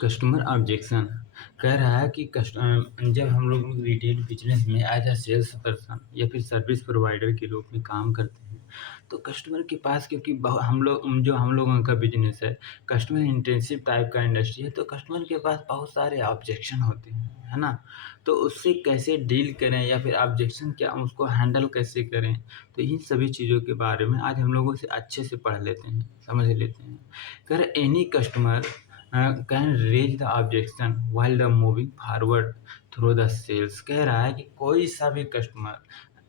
Customer objection कह रहा है कि जब हम लोग रिटेल बिजनेस में एज अ सेल्स पर्सन या फिर सर्विस प्रोवाइडर के रूप में काम करते हैं, तो कस्टमर के पास क्योंकि हम लोगों का बिजनेस है, कस्टमर इंटेंसिव टाइप का इंडस्ट्री है, तो कस्टमर के पास बहुत सारे ऑब्जेक्शन होते हैं, है ना? तो उससे कैसे डील करें या फिर ऑब्जेक्शन क्या उसको हैंडल कैसे करें? तो इन सभी चीज़ों के बारे में आज हम लोगों से अच्छे से पढ़ लेते हैं, समझ लेते हैं। अगर any customer can raise the objection while the moving forward through the sales. कह रहा है कि कोई सा भी कस्टमर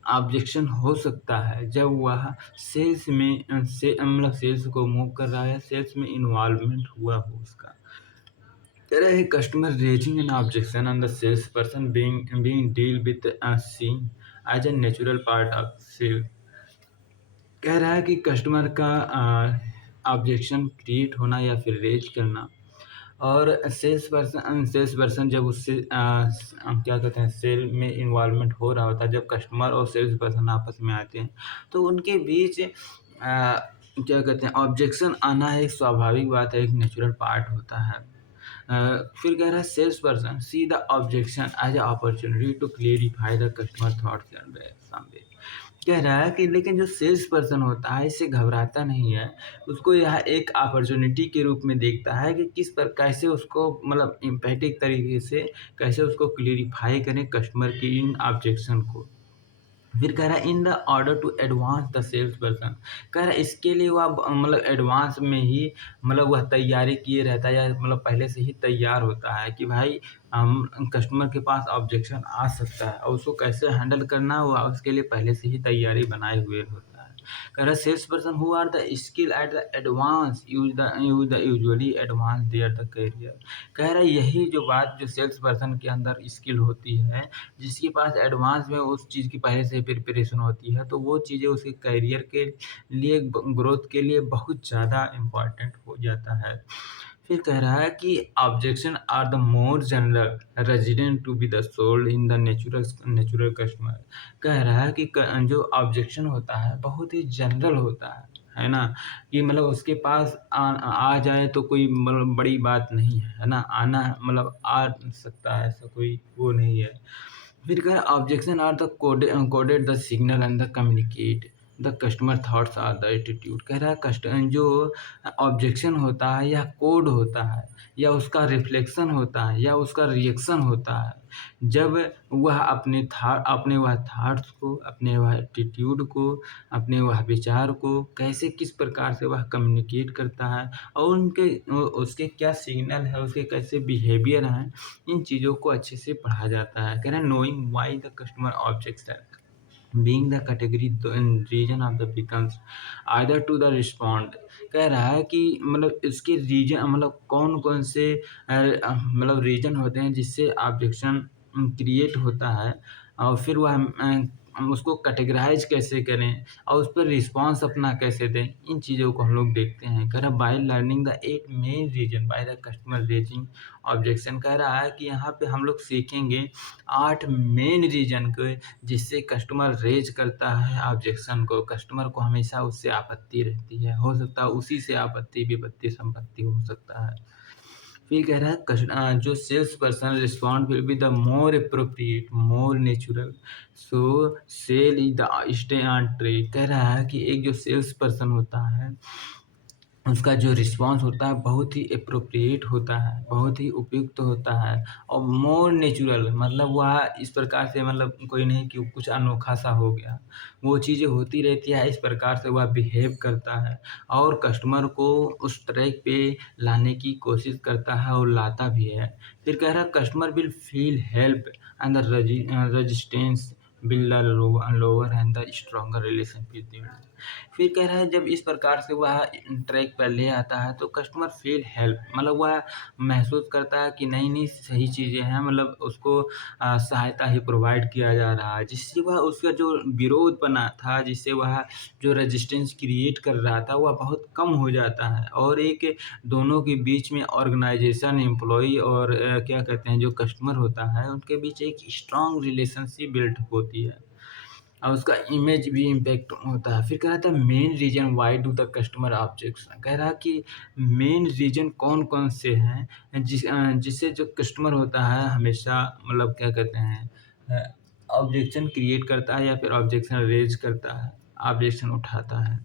ऑब्जेक्शन हो सकता है जब वह सेल्स में मतलब सेल्स को मूव कर रहा है, सेल्स में इन्वॉल्वमेंट हुआ हो उसका। कह रहे हैं customer raising an objection on the sales person being deal with seen as a natural part of sale. कह रहा है कि कस्टमर का ऑब्जेक्शन क्रिएट होना या फिर रेज करना, और सेल्स पर्सन जब उससे क्या कहते हैं सेल में इन्वॉल्वमेंट हो रहा होता है, जब कस्टमर और सेल्स पर्सन आपस में आते हैं, तो उनके बीच क्या कहते हैं ऑब्जेक्शन आना एक स्वाभाविक बात है, एक नेचुरल पार्ट होता है। फिर कह रहा है sales person see the objection as a opportunity to clarify the customer thoughts and सामने। कह रहा है कि लेकिन जो सेल्स पर्सन होता है इससे घबराता नहीं है, उसको यह एक अपॉर्चुनिटी के रूप में देखता है कि किस पर कैसे उसको मतलब एम्पैथिक तरीके से कैसे उसको क्लियरिफाई करें कस्टमर की इन ऑब्जेक्शन को। फिर कह रहा है in the order to advance the sales person. कह रहा है इसके लिए वह मतलब एडवांस में ही मतलब वह तैयारी किए रहता है, या मतलब पहले से ही तैयार होता है कि भाई कस्टमर के पास ऑब्जेक्शन आ सकता है और उसको कैसे हैंडल करना है, वह उसके लिए पहले से ही तैयारी बनाए हुए होता है। कह रहा है sales person who are the skill at the advance use the usually advance there the career. कह रहा है यही जो बात जो सेल्स पर्सन के अंदर स्किल होती है, जिसके पास एडवांस में उस चीज़ की पहले से प्रिपरेशन होती है, तो वो चीज़ें उसके करियर के लिए ग्रोथ के लिए बहुत ज़्यादा इम्पॉर्टेंट हो जाता है। फिर कह रहा है कि objection are the more general resident to be the sold in the natural natural customer. कह रहा है कि जो ऑब्जेक्शन होता है बहुत ही जनरल होता है ना? कि मतलब उसके पास आ जाए तो कोई मतलब बड़ी बात नहीं है ना? आना मतलब आ सकता है, ऐसा कोई वो नहीं है। फिर कह objection are the coded the signal and the communicate the customer thoughts are the attitude. कह रहा है जो ऑब्जेक्शन होता है या कोड होता है या उसका रिफ्लेक्शन होता है या उसका रिएक्शन होता है, जब वह अपने वह थाट्स को, अपने वह एटीट्यूड को, अपने वह विचार को कैसे किस प्रकार से वह कम्युनिकेट करता है और उसके क्या सिग्नल है, उसके कैसे बिहेवियर हैं, इन चीज़ों को अच्छे से पढ़ा जाता है। कह रहे हैं knowing why the customer objects being the category reason of the becomes either to the respond. कह रहा है कि मतलब इसके रीजन मतलब कौन-कौन से मतलब रीजन होते हैं जिससे ऑब्जेक्शन क्रिएट होता है, और फिर वह हम उसको कैटेगराइज़ कैसे करें और उस पर रिस्पॉन्स अपना कैसे दें, इन चीज़ों को हम लोग देखते हैं। कह रहा है by learning the 8 main reason by the customer raising objection. कह रहा है कि यहाँ पे हम लोग सीखेंगे 8 मेन रीजन को जिससे कस्टमर रेज करता है ऑब्जेक्शन को। कस्टमर को हमेशा उससे आपत्ति रहती है, हो सकता है उसी से आपत्ति विपत्ति संपत्ति हो सकता है। फिर कह रहा है जो sales person respond will be the more appropriate more natural so sale is the stay on track. कह रहा है कि एक जो सेल्स पर्सन होता है उसका जो रिस्पॉन्स होता है बहुत ही एप्रोप्रिएट होता है, बहुत ही उपयुक्त होता है और मोर नेचुरल मतलब वह इस प्रकार से मतलब कोई नहीं कि कुछ अनोखा सा हो गया। वो चीज़ें होती रहती है, इस प्रकार से वह बिहेव करता है और कस्टमर को उस ट्रैक पे लाने की कोशिश करता है और लाता भी है। फिर कह रहा है customer will feel help and the resistance will lower and the stronger relation with them. फिर कह रहा है जब इस प्रकार से वह ट्रैक पर ले आता है तो कस्टमर फील हेल्प मतलब वह महसूस करता है कि नहीं सही चीज़ें हैं, मतलब उसको सहायता ही प्रोवाइड किया जा रहा है, जिससे वह उसका जो विरोध बना था, जिससे वह जो रेजिस्टेंस क्रिएट कर रहा था वह बहुत कम हो जाता है और एक दोनों के बीच में ऑर्गेनाइजेशन एम्प्लॉय और क्या कहते हैं जो कस्टमर होता है उनके बीच एक स्ट्रॉन्ग रिलेशनशिप बिल्ट होती है। उसका इमेज भी इम्पैक्ट होता है। फिर कह रहा था main reason why do the customer objection, कह रहा कि मेन रीज़न कौन-कौन से हैं जिससे जो कस्टमर होता है हमेशा मतलब क्या कहते हैं ऑब्जेक्शन क्रिएट करता है या फिर ऑब्जेक्शन रेज़ करता है, ऑब्जेक्शन उठाता है।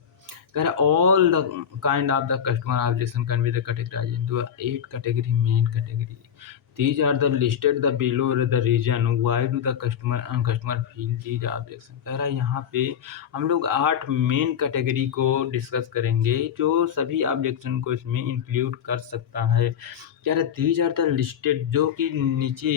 कह रहा all the kind of the customer objection can be the categorised into 8 category main category. These are the listed the below the reason why do the customer feel these objection। कह रहा है यहाँ पे हम लोग 8 मेन कैटेगरी को discuss करेंगे जो सभी ऑब्जेक्शन को इसमें इंक्लूड कर सकता है। कह रहा है these are the listed जो कि नीचे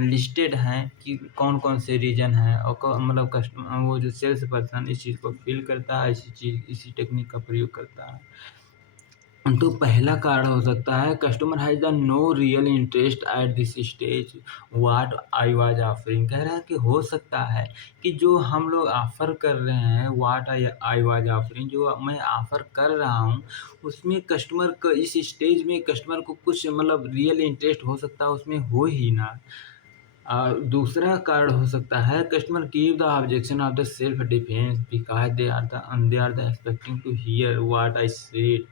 लिस्टेड हैं कि कौन-कौन से रीज़न हैं और मतलब कस्टमर वो जो सेल्स पर्सन इस चीज़ को फ़ील करता है, इसी टेक्निक का प्रयोग करता है। तो पहला कारण हो सकता है customer has the no real interest at this stage what I was offering. कह रहा है कि हो सकता है कि जो हम लोग ऑफ़र कर रहे हैं व्हाट आई वाज़ ऑफरिंग जो मैं ऑफ़र कर रहा हूँ, उसमें कस्टमर को इस स्टेज में कस्टमर को कुछ मतलब रियल इंटरेस्ट हो सकता है उसमें हो ही ना। दूसरा कारण हो सकता है customer give the objection of the self defence because they are the expecting to hear what I said.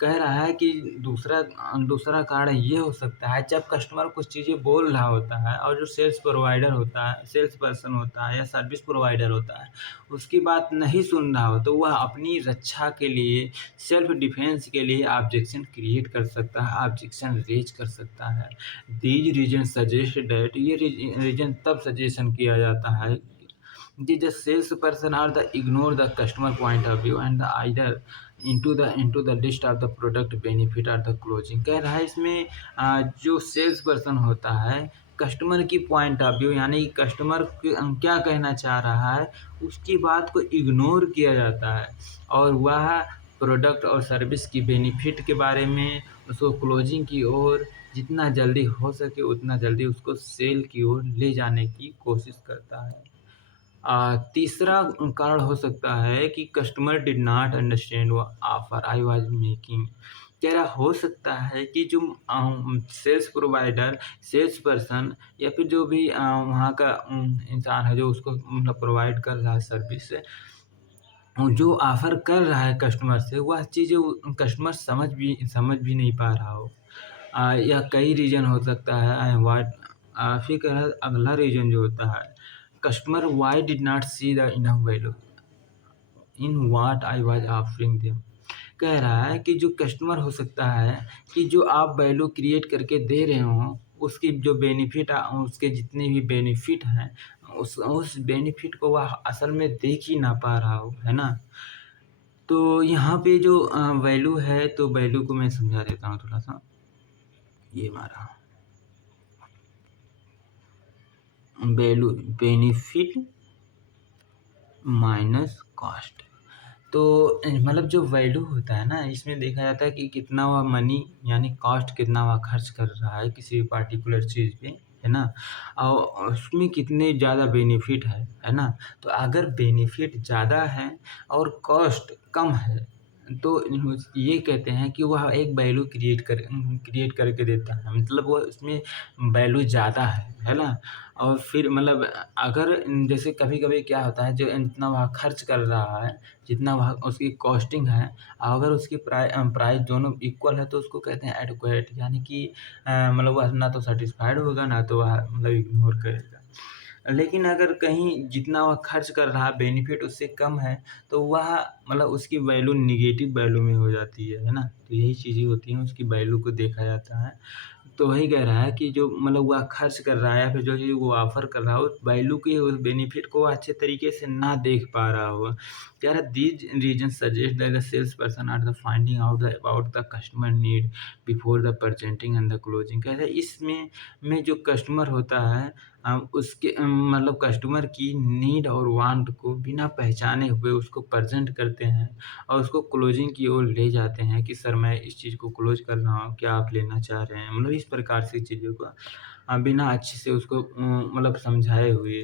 कह रहा है कि दूसरा कारण ये हो सकता है जब कस्टमर कुछ चीज़ें बोल रहा होता है और जो सेल्स प्रोवाइडर होता है, सेल्स पर्सन होता है या सर्विस प्रोवाइडर होता है, उसकी बात नहीं सुन रहा हो तो वह अपनी रक्षा के लिए, सेल्फ डिफेंस के लिए ऑब्जेक्शन क्रिएट कर सकता है, ऑब्जेक्शन रेज़ कर सकता है। दीज रीज़न सजेस्ट दैट ये रीज़न तब सजेशन किया जाता है कि the salesperson or the ignore the customer point of view and the either into the list of the product benefit or the closing। कह रहा है इसमें जो सेल्स पर्सन होता है कस्टमर की पॉइंट ऑफ व्यू यानी कस्टमर क्या कहना चाह रहा है उसकी बात को इग्नोर किया जाता है और वह प्रोडक्ट और सर्विस की बेनिफिट के बारे में उसको क्लोजिंग की ओर जितना जल्दी हो सके उतना जल्दी उसको सेल की ओर ले जाने की कोशिश करता है। तीसरा कारण हो सकता है कि customer did not understand offer I was making. कह रहा हो सकता है कि जो सेल्स प्रोवाइडर, सेल्स पर्सन या फिर जो भी वहाँ का इंसान है जो उसको मतलब प्रोवाइड कर रहा है सर्विस, जो ऑफ़र कर रहा है कस्टमर से वह चीज़ें वो कस्टमर समझ भी नहीं पा रहा हो। या कई रीज़न हो सकता है फिर कह रहा है अगला रीज़न जो होता है customer why did not see the enough value in what I was offering them. कह रहा है कि जो कस्टमर हो सकता है कि जो आप वैल्यू क्रिएट करके दे रहे हो उसकी जो बेनिफिट उसके जितने भी बेनिफिट हैं उस बेनिफिट को वह असल में देख ही ना पा रहा हो, है ना? तो यहाँ पे जो वैल्यू है तो वैल्यू को मैं समझा देता हूँ थोड़ा-सा। ये हमारा वैल्यू बेनिफिट माइनस कॉस्ट। तो मतलब जो वैल्यू होता है ना इसमें देखा जाता है कि कितना वह मनी यानी कॉस्ट कितना वह खर्च कर रहा है किसी भी पार्टिकुलर चीज़ पे, है ना? और उसमें कितने ज़्यादा बेनिफिट है ना? तो अगर बेनिफिट ज़्यादा है और कॉस्ट कम है तो ये कहते हैं कि वह एक वैल्यू क्रिएट करके देता है मतलब वो उसमें वैल्यू ज़्यादा है ना? और फिर मतलब अगर जैसे कभी-कभी क्या होता है जो जितना वह खर्च कर रहा है, जितना वह उसकी कॉस्टिंग है, अगर उसकी प्राइस दोनों इक्वल है तो उसको कहते हैं एडक्वेट यानी कि मतलब वह ना तो सैटिस्फाइड होगा ना तो वह मतलब इग्नोर करेगा। लेकिन अगर कहीं जितना वह खर्च कर रहा है बेनिफिट उससे कम है तो वह मतलब उसकी वैल्यू नेगेटिव वैल्यू में हो जाती है ना? तो यही चीज़ें होती हैं उसकी वैल्यू को देखा जाता है। तो वही कह रहा है कि जो मतलब वह खर्च कर रहा है या फिर जो चीज़ वो ऑफ़र कर रहा हो उस वैल्यू की उस बेनिफिट को वो अच्छे तरीके से ना देख पा रहा होगा। कह रहा है these reasons suggest that the sales person are the finding out the about the customer need before the presenting and the closing. कह रहा है इसमें जो कस्टमर होता है उसके मतलब कस्टमर की नीड और वांट को बिना पहचाने हुए उसको प्रेज़ेंट करते हैं और उसको क्लोजिंग की ओर ले जाते हैं कि सर मैं इस चीज़ को क्लोज़ कर रहा हूँ, क्या आप लेना चाह रहे हैं? मतलब इस प्रकार से चीज़ों को बिना अच्छे से उसको मतलब समझाए हुए।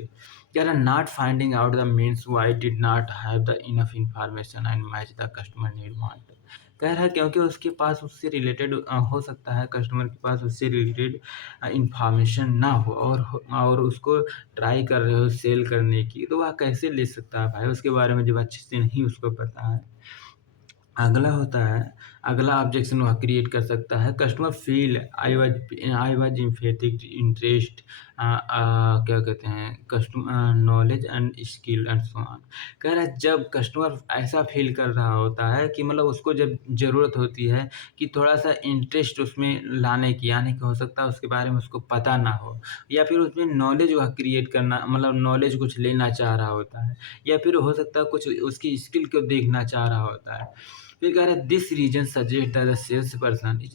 कह रहा not finding out the means why did not have the enough information and match the customer need want. कह रहा है क्योंकि उसके पास उससे रिलेटेड हो सकता है कस्टमर के पास उससे रिलेटेड इन्फॉर्मेशन ना हो और उसको ट्राई कर रहे हो सेल करने की, तो वह कैसे ले सकता है भाई? उसके बारे में जब अच्छे से नहीं उसको पता है। अगला होता है, अगला ऑब्जेक्शन वह क्रिएट कर सकता है, customer feel I was एम्फैटिक interest क्या कहते हैं knowledge and skill and so on. कह रहा है जब कस्टमर ऐसा फ़ील कर रहा होता है कि मतलब उसको जब ज़रूरत होती है कि थोड़ा-सा इंटरेस्ट उसमें लाने की, यानी कि हो सकता है उसके बारे में उसको पता ना हो या फिर उसमें नॉलेज वह क्रिएट करना मतलब नॉलेज कुछ लेना चाह रहा होता है या फिर हो सकता है कुछ उसकी स्किल को देखना चाह रहा होता है। फिर कह रहा है this reason suggest that the sales person is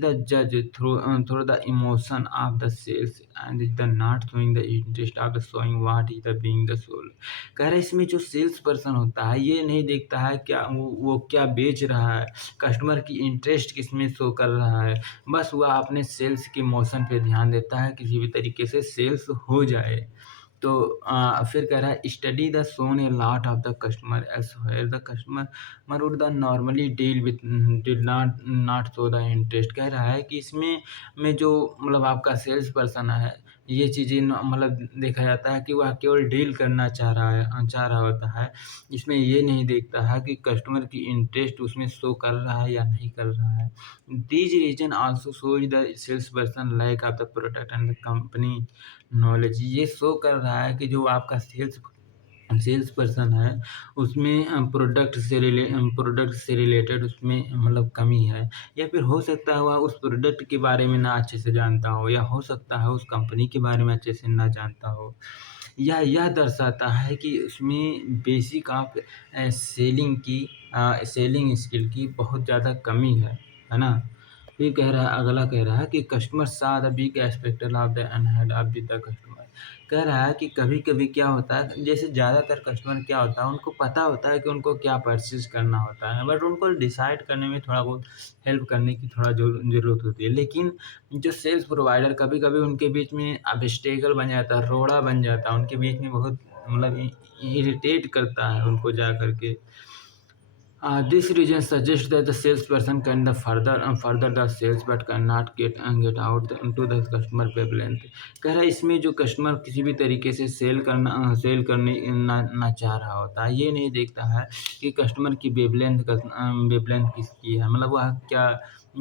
the जज through the emotion of the sales and is the not showing the interest of the showing what is the being the soul. कह रहा है इसमें जो sales person होता है ये नहीं देखता है क्या वो क्या बेच रहा है, कस्टमर की इंटरेस्ट किसमें शो कर रहा है, बस वह अपने सेल्स के मोशन पे ध्यान देता है किसी भी तरीके से सेल्स हो जाए। तो फिर कह रहा है study the shown a lot of the customer elsewhere the customer would the normally deal with did not not show the interest. कह रहा है कि इसमें में जो मतलब आपका सेल्स पर्सन है ये चीज़ें मतलब देखा जाता है कि वह केवल डील करना चाह रहा होता है। इसमें ये नहीं देखता है कि कस्टमर की इंटरेस्ट उसमें शो कर रहा है या नहीं कर रहा है। These reason also shows the sales person lack of the product and the company knowledge. ये शो कर रहा है कि जो आपका सेल्स पर्सन है उसमें प्रोडक्ट से रिलेटेड उसमें मतलब कमी है या फिर हो सकता है वह उस प्रोडक्ट के बारे में ना अच्छे से जानता हो या हो सकता है उस कंपनी के बारे में अच्छे से ना जानता हो या यह दर्शाता है कि उसमें बेसिक ऑफ सेलिंग स्किल की बहुत ज़्यादा कमी है ना? फिर अगला कह रहा है कि customer saw the big aspect of the unheard of the customer. कह रहा है कि कभी-कभी क्या होता है जैसे ज़्यादातर कस्टमर क्या होता है उनको पता होता है कि उनको क्या परचेज़ करना होता है बट उनको डिसाइड करने में थोड़ा बहुत हेल्प करने की थोड़ा ज़रूरत होती है। लेकिन जो सेल्स प्रोवाइडर कभी-कभी उनके बीच में ऑब्स्टेकल बन जाता है, रोड़ा बन जाता है, उनके बीच में बहुत मतलब इरिटेट करता है उनको जा कर के। This region suggests that the salesperson can further the sales but cannot get out into the customer wavelength। कह रहा है इसमें जो कस्टमर किसी भी तरीके से सेल करने ना चाह रहा होता है ये नहीं देखता है कि कस्टमर की वेवलेंथ किसकी है मतलब वह क्या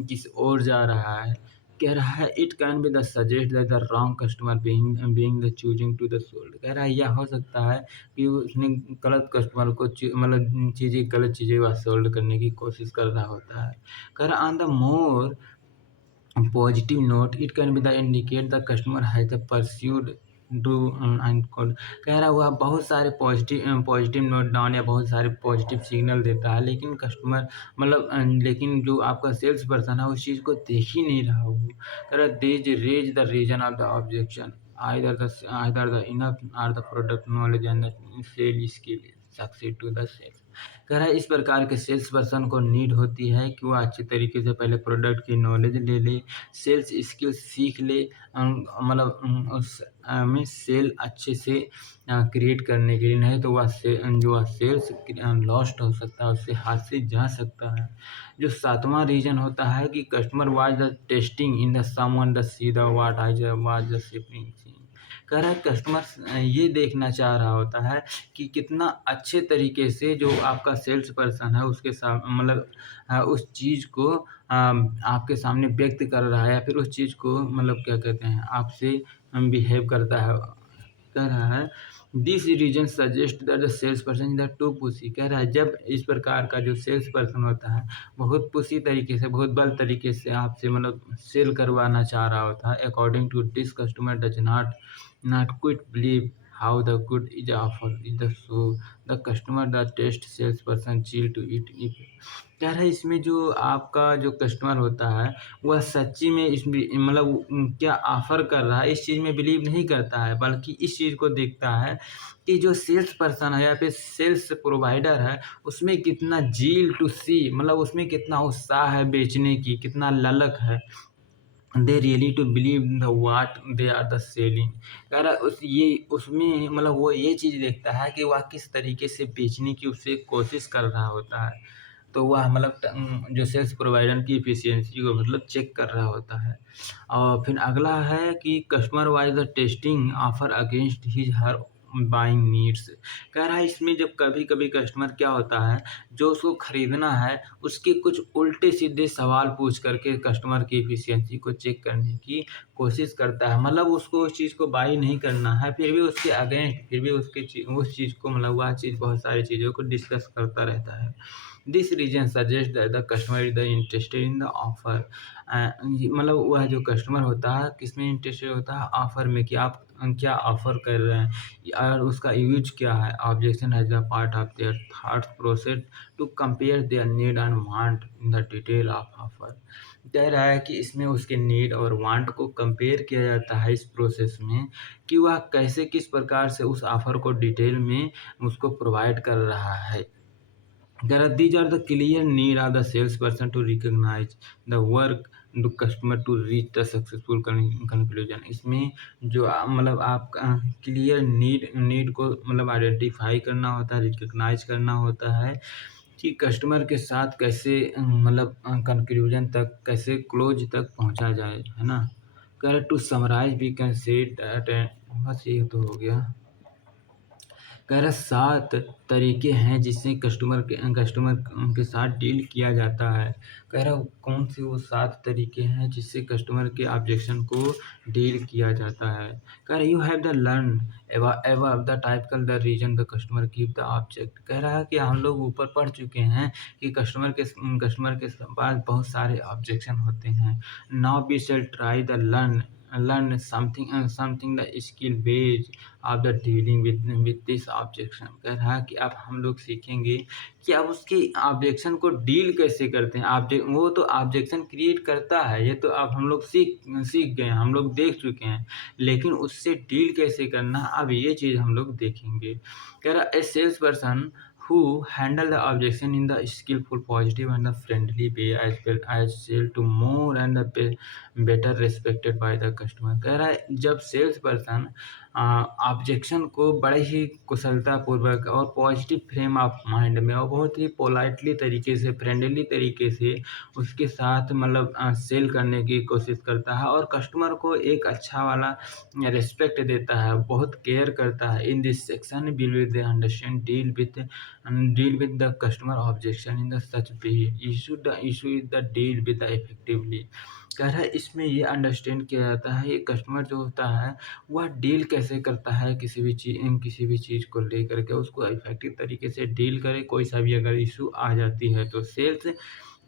किस ओर जा रहा है। कह रहा है it can be the suggest that the wrong customer being the choosing to the sold. कह रहा है यह हो सकता है कि उसने गलत कस्टमर को मतलब गलत चीज़ें वह सोल्ड करने की कोशिश कर रहा होता है। कह रहा on the more positive note it can be the indicate the customer has the pursued do and code. कह रहा हुआ बहुत सारे पॉजिटिव नोट डाउन या बहुत सारे पॉजिटिव सिग्नल देता है लेकिन कस्टमर मतलब लेकिन जो आपका सेल्स पर्सन है उस चीज़ को देख ही नहीं रहा वो। कह रहा these raise the reason of the objection either the enough or the product knowledge and the sale skill succeed to the sales। कह रहा है इस प्रकार के सेल्स पर्सन को नीड होती है कि वो अच्छे तरीके से पहले प्रोडक्ट की नॉलेज ले ले, सेल्स स्किल सीख ले, मतलब उस में सेल अच्छे से क्रिएट करने के लिए, नहीं तो वह सेल्स लॉस्ट हो सकता है, उससे हाथ से जा सकता है। जो सातवां रीजन होता है कि customer was the testing in the someone the see the what I was the shipping. कह रहा है कस्टमर ये देखना चाह रहा होता है कि कितना अच्छे तरीके से जो आपका सेल्स पर्सन है उसके साथ मतलब उस चीज़ को आपके सामने व्यक्त कर रहा है या फिर उस चीज़ को मतलब क्या कहते हैं आपसे बिहेव करता है। कह रहा है this reason suggest that the sales person is the too pushy. कह रहा है जब इस प्रकार का जो सेल्स पर्सन होता है बहुत पुसी तरीके से बहुत बल तरीके से आपसे मतलब सेल करवाना चाह रहा होता है according to this customer does not quite believe how the good is offered is the so the customer the test salesperson chill to it if। कह रहा है इसमें जो आपका जो कस्टमर होता है वह सच्ची में इसमें मतलब क्या ऑफर कर रहा है इस चीज़ में बिलीव नहीं करता है बल्कि इस चीज़ को देखता है कि जो सेल्स पर्सन है या फिर सेल्स प्रोवाइडर है उसमें कितना जील टू सी मतलब उसमें कितना उत्साह है बेचने की, कितना ललक है। They really to believe the what they are the selling. कह रहा उसमें मतलब वो ये चीज़ देखता है कि वह किस तरीके से बेचने की उससे कोशिश कर रहा होता है। तो वह मतलब जो सेल्स प्रोवाइडर की एफिशिएंसी को मतलब चेक कर रहा होता है। और फिर अगला है कि customer wise the testing offer against his her buying needs. कह रहा है इसमें जब कभी-कभी कस्टमर क्या होता है, जो उसको खरीदना है, उसके कुछ उल्टे-सीधे सवाल पूछ कर के कस्टमर की एफिशिएंसी को चेक करने की कोशिश करता है। मतलब उसको उस चीज़ को बाय नहीं करना है, फिर भी उसके अगेंस्ट फिर भी उसके उस चीज़ को मतलब वह चीज़ बहुत सारी चीज़ों को डिस्कस करता रहता है। This reason suggest that the customer is the interested in the offer. मतलब वह जो कस्टमर होता है किसमें इंटरेस्टेड होता है? ऑफर में कि आप क्या ऑफर कर रहे हैं और उसका यूज़ क्या है? Objection as a part of their thought process to compare their need and want in the detail of offer. कह रहा है कि इसमें उसके नीड और वांट को कंपेयर किया जाता है इस प्रोसेस में कि वह कैसे किस प्रकार से उस ऑफर को डिटेल में उसको प्रोवाइड कर रहा है। These are the clear need of the salesperson to recognize the work the customer to reach the successful conclusion। इसमें जो मतलब आप क्लियर नीड को मतलब आइडेंटिफाई करना होता है, रिकग्नाइज करना होता है कि कस्टमर के साथ कैसे मतलब कंक्लूजन तक कैसे क्लोज तक पहुंचा जाए, है ना। Correct to summarize we can say that बस ये तो हो गया। कह रहा 7 तरीके हैं जिससे कस्टमर के साथ डील किया जाता है। कह रहा कौन से वो 7 तरीके हैं जिससे कस्टमर के ऑब्जेक्शन को डील किया जाता है। कह रहा you have the learn above the typical the reason the customer give the object. कह रहा है कि हम लोग ऊपर पढ़ चुके हैं कि कस्टमर के पास बहुत सारे ऑब्जेक्शन होते हैं। Now we shall try the learn something the skill based of the dealing with this objection. कह रहा है कि अब हम लोग सीखेंगे कि अब उसके ऑब्जेक्शन को डील कैसे करते हैं। वो तो ऑब्जेक्शन क्रिएट करता है, ये तो अब हम लोग सीख गए हैं, हम लोग देख चुके हैं, लेकिन उससे डील कैसे करना अब ये चीज़ हम लोग देखेंगे। कह रहा a sales person who handle the objection in the skillful, positive and the friendly way as well as sell to more and the better respected by the customer। कह रहा है जब सेल्स पर्सन ऑब्जेक्शन को बड़े ही कुशलतापूर्वक और positive frame of mind में और बहुत ही पोलाइटली तरीके से फ्रेंडली तरीके से उसके साथ मतलब सेल करने की कोशिश करता है और कस्टमर को एक अच्छा वाला रिस्पेक्ट देता है, बहुत केयर करता है। In this section will understand deal with the customer objection in the such way issue is the deal with the effectively। कह रहा है इसमें ये अंडरस्टैंड किया जाता है ये कस्टमर जो होता है वह डील कैसे करता है किसी भी चीज़ को लेकर के उसको इफेक्टिव तरीके से डील करे। कोई सा भी अगर इशू आ जाती है तो sales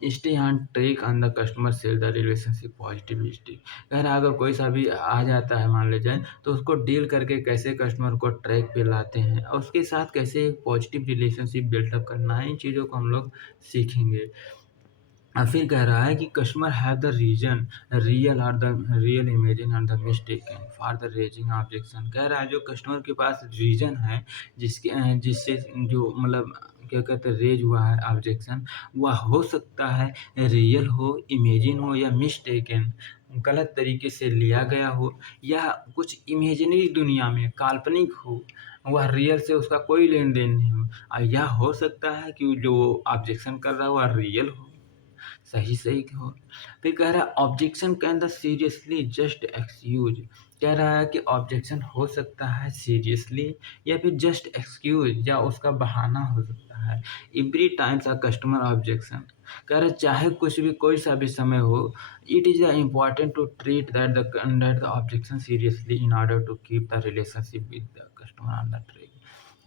stay on track on the customer sale the relationship positivity. कह रहा है अगर कोई सा भी आ जाता है मान ले जाए तो उसको डील करके कैसे कस्टमर को ट्रैक पे लाते हैं और उसके साथ कैसे पॉजिटिव रिलेशनशिप बिल्डअप करना है, इन चीज़ों को हम लोग सीखेंगे। फिर कह रहा है कि customer have the reason real imagine और the mistaken for the raising objection. कह रहा है जो कस्टमर के पास रीजन है जिससे जो मतलब क्या कहते हैं रेज हुआ है ऑब्जेक्शन, वह हो सकता है रियल हो, इमेजिन हो या मिस्टेकन गलत तरीके से लिया गया हो या कुछ इमेजिनरी दुनिया में काल्पनिक हो, वह रियल से उसका कोई लेन देन नहीं हो। यह हो सकता है कि जो ऑब्जेक्शन कर रहा है वह रियल हो, सही हो। फिर कह रहा है objection can the seriously just excuse. कह रहा है कि ऑब्जेक्शन हो सकता है सीरियसली या फिर जस्ट एक्सक्यूज या उसका बहाना हो सकता है। Every times a customer objection. कह रहा है चाहे कुछ भी कोई सा भी समय हो, it is important to treat that the objection seriously in order to keep the relationship with the customer on the track.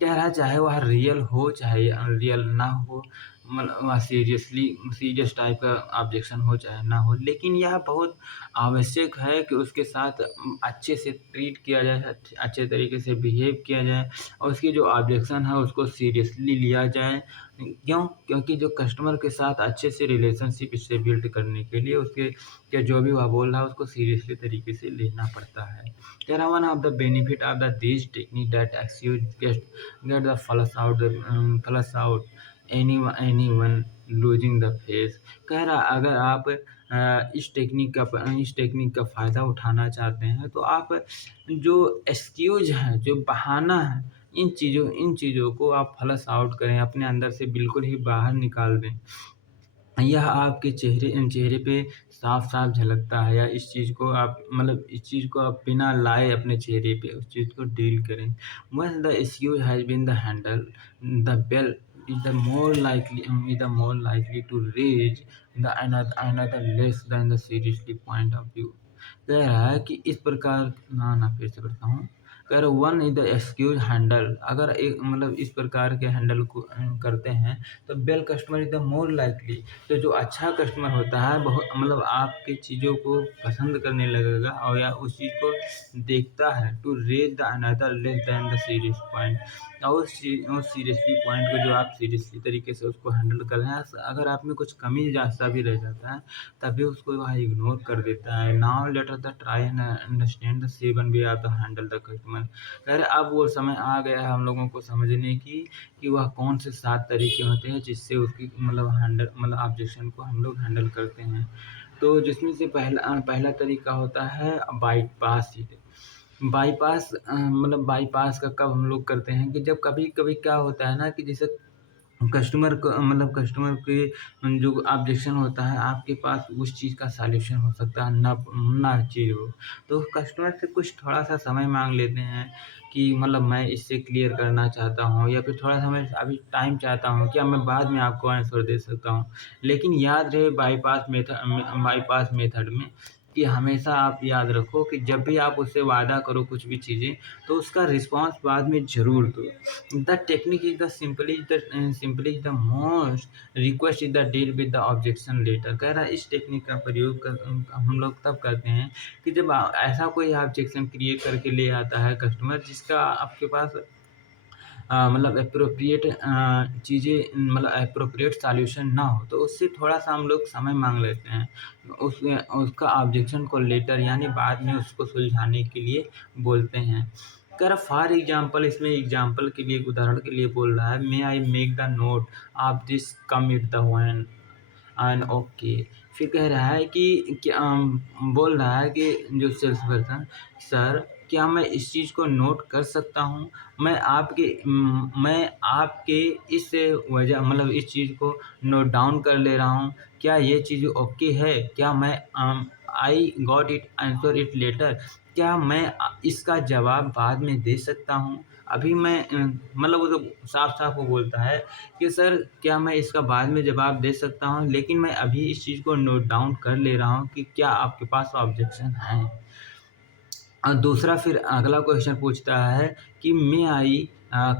कह रहा है चाहे वह रियल हो चाहे अनरियल ना हो, मतलब वह सीरियस टाइप का ऑब्जेक्शन हो चाहे ना हो, लेकिन यह बहुत आवश्यक है कि उसके साथ अच्छे से ट्रीट किया जाए, अच्छे तरीके से बिहेव किया जाए और उसकी जो ऑब्जेक्शन है उसको सीरियसली लिया जाए। क्यों? क्योंकि जो कस्टमर के साथ अच्छे से रिलेशनशिप इससे बिल्ड करने के लिए उसके के जो भी वह बोल रहा है उसको सीरियसली तरीके से लेना पड़ता है। There are one of the benefit of the these technique that excuse get the flush out anyone losing the face। कह रहा अगर आप इस टेक्निक का फ़ायदा उठाना चाहते हैं तो आप जो एक्सक्यूज है जो बहाना है इन चीज़ों को आप फ्लश आउट करें, अपने अंदर से बिल्कुल ही बाहर निकाल दें। यह आपके चेहरे पे साफ-साफ झलकता है, या इस चीज़ को आप मतलब इस चीज़ को आप बिना लाए अपने चेहरे पे उस चीज़ को डील करें। Once the issue has been the handle, the bell is the more likely to raise the another less than the seriously point of view। कह रहा है कि इस प्रकार फिर से पढ़ता हूँ। कह रहा one is the excuse handle, अगर एक मतलब इस प्रकार के हैंडल को करते हैं तो bell customer is the more likely, तो जो अच्छा कस्टमर होता है बहुत मतलब आपकी चीज़ों को पसंद करने लगेगा और या उस चीज़ को देखता है to raise the another less than the serious point, और उस सीरियसली पॉइंट को जो आप सीरियसली तरीके से उसको हैंडल कर रहे हैं, अगर आप में कुछ कमी ज़्यादा भी रह जाता है तभी उसको वह इग्नोर कर देता है। Now let us the try and understand the 7 way of the handle the customer. कह रहे अब वो समय आ गया है हम लोगों को समझने की कि वह कौन से 7 तरीके होते हैं जिससे उसकी मतलब ऑब्जेक्शन को हम लोग हैंडल करते हैं। तो जिसमें से पहला तरीका होता है बाईपास सीधे। बाईपास का कब हम लोग करते हैं कि जब कभी-कभी क्या होता है ना कि जैसे कस्टमर के जो ऑब्जेक्शन होता है आपके पास उस चीज़ का सॉल्यूशन हो सकता है ना ना चीज़ हो। तो कस्टमर से कुछ थोड़ा-सा समय माँग लेते हैं कि मतलब मैं इससे क्लियर करना चाहता हूँ, या फिर थोड़ा-सा मैं अभी टाइम चाहता हूँ, क्या मैं बाद में आपको आंसर दे सकता हूँ। लेकिन याद रहे बाईपास मेथड में कि हमेशा आप याद रखो कि जब भी आप उससे वादा करो कुछ भी चीज़ें, तो उसका रिस्पॉन्स बाद में ज़रूर दो। The technique is the simply the most request is the deal with the objection later। कह रहा है इस टेक्निक का प्रयोग हम लोग तब करते हैं कि जब ऐसा कोई ऑब्जेक्शन क्रिएट करके ले आता है कस्टमर जिसका आपके पास मतलब एप्रोप्रिएट सॉल्यूशन ना हो, तो उससे थोड़ा-सा हम लोग समय माँग लेते हैं। उसका ऑब्जेक्शन को लेटर यानी बाद में उसको सुलझाने के लिए बोलते हैं। कह रहा फॉर एग्ज़ाम्पल, इसमें एग्ज़ाम्पल के लिए, एक उदाहरण के लिए बोल रहा है, may I make the note of this commit the when and okay. फिर कह रहा है कि क्या बोल रहा है कि जो सेल्स पर्सन, सर क्या मैं इस चीज़ को नोट कर सकता हूँ? मैं आपके इस वजह मतलब इस चीज़ को नोट डाउन कर ले रहा हूँ। क्या ये चीज़ ओके है? क्या मैं I got it answer it later, क्या मैं इसका जवाब बाद में दे सकता हूँ? अभी मैं मतलब वो तो साफ-साफ वो बोलता है कि सर क्या मैं इसका बाद में जवाब दे सकता हूँ, लेकिन मैं अभी इस चीज़ को नोट डाउन कर ले रहा हूँ कि क्या आपके पास ऑब्जेक्शन है। दूसरा फिर अगला क्वेश्चन पूछता है कि may I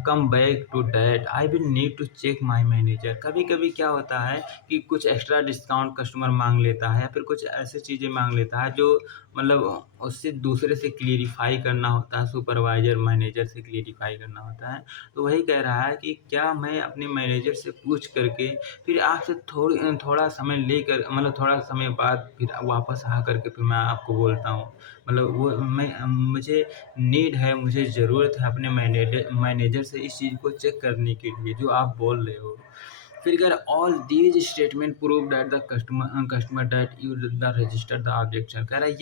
come back to that, I will need to check my manager. कभी-कभी क्या होता है कि कुछ एक्स्ट्रा डिस्काउंट कस्टमर माँग लेता है, फिर कुछ ऐसी चीज़ें माँग लेता है जो मतलब उससे दूसरे से क्लेरिफ़ाई करना होता है, सुपरवाइज़र, मैनेजर से क्लेरिफ़ाई करना होता है। तो वही कह रहा है कि क्या मैं अपने मैनेजर से पूछ करके फिर आपसे थोड़ा समय लेकर मतलब थोड़ा समय बाद फिर वापस आ कर के फिर मैं आपको बोलता हूँ। मतलब वो मुझे नीड है, मुझे ज़रूरत है अपने मैनेजर से इस चीज़ को चेक करने के लिए जो आप बोल रहे हो। फिर कह रहा all these statement prove that the customer that you the register the objection. कह रहा है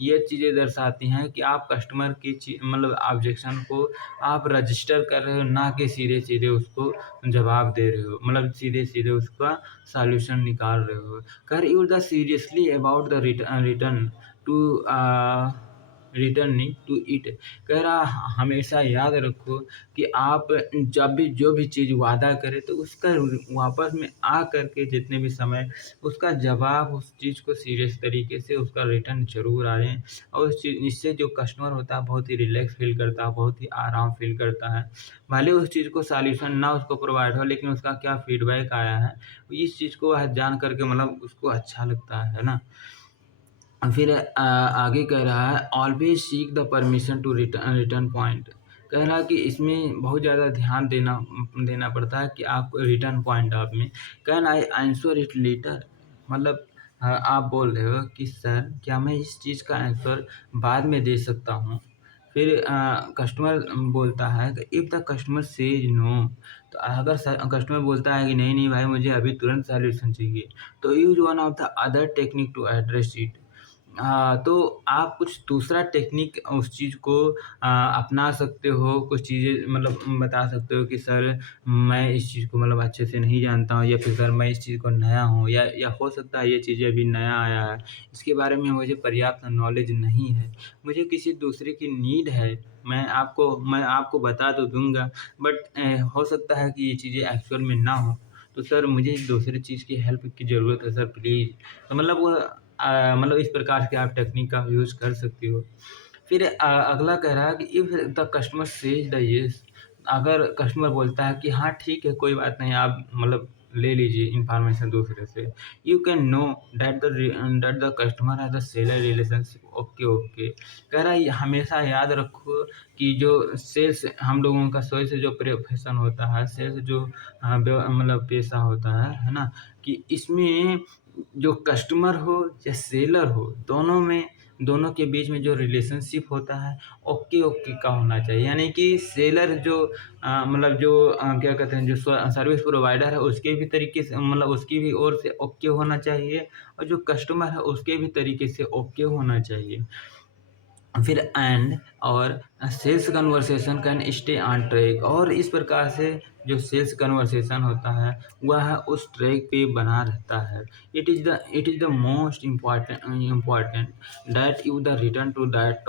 ये चीज़ें दर्शाती हैं कि आप कस्टमर की मतलब ऑब्जेक्शन को आप रजिस्टर कर रहे हो, ना कि सीधे-सीधे उसको जवाब दे रहे हो, मतलब सीधे-सीधे उसका सॉल्यूशन निकाल रहे हो। कह रहे you the seriously about the return to returning to it. कह रहा हमेशा याद रखो कि आप जब भी जो भी चीज़ वादा करें तो उसका वापस में आ कर के जितने भी समय उसका जवाब उस चीज़ को सीरियस तरीके से उसका रिटर्न ज़रूर आए, और इससे जो कस्टमर होता है बहुत ही रिलैक्स फ़ील करता है, बहुत ही आराम फ़ील करता है। भले उस चीज़ को सॉल्यूशन ना उसको प्रोवाइड हो, लेकिन उसका क्या फ़ीडबैक आया है, इस चीज़ को वह जान कर के मतलब उसको अच्छा लगता है ना? फिर आगे कह रहा है always seek the permission to return point. कह रहा है कि इसमें बहुत ज़्यादा ध्यान देना पड़ता है कि आप रिटर्न पॉइंट आप में can I answer it later, मतलब आप बोल रहे हो कि सर क्या मैं इस चीज़ का आंसर बाद में दे सकता हूँ। फिर कस्टमर बोलता है कि if the customer says no, तो अगर कस्टमर बोलता है कि नहीं नहीं भाई मुझे अभी तुरंत सॉल्यूशन चाहिए, तो use one of the other technique to address it. तो आप कुछ दूसरा टेक्निक उस चीज़ को अपना सकते हो, कुछ चीज़ें मतलब बता सकते हो कि सर मैं इस चीज़ को मतलब अच्छे से नहीं जानता हूँ या फिर सर मैं इस चीज़ को नया हूँ या हो सकता है ये चीज़ें अभी नया आया है, इसके बारे में मुझे पर्याप्त नॉलेज नहीं है। मुझे किसी दूसरे की नीड है, मैं आपको बता तो दूँगा बट हो सकता है कि ये चीज़ें एक्चुअल में ना हो। तो सर मुझे इस दूसरी चीज़ की हेल्प की ज़रूरत है सर प्लीज़। तो मतलब इस प्रकार के आप टेक्निक का यूज़ कर सकती हो। फिर अगला कह रहा है कि if the customer says the yes, अगर कस्टमर बोलता है कि हाँ ठीक है कोई बात नहीं आप मतलब ले लीजिए इन्फॉर्मेशन दूसरे से, you can know that the customer has the seller relationship. Okay okay, कह रहा है हमेशा याद रखो कि जो सेल्स हम लोगों का सेल्स जो प्रोफेशन होता है, सेल्स जो मतलब पेशा होता है ना, कि इसमें जो कस्टमर हो या सेलर हो, दोनों के बीच में जो रिलेशनशिप होता है, ओके ओके का होना चाहिए। यानी कि सेलर जो मतलब जो क्या कहते हैं जो सर्विस प्रोवाइडर है उसके भी तरीके से मतलब उसकी भी ओर से ओके होना चाहिए और जो कस्टमर है उसके भी तरीके से ओके होना चाहिए। फिर एंड और sales conversation can stay on track, और इस प्रकार से जो सेल्स कन्वर्सेशन होता है वह उस ट्रैक पे बना रहता है। It is the most important that you the return to that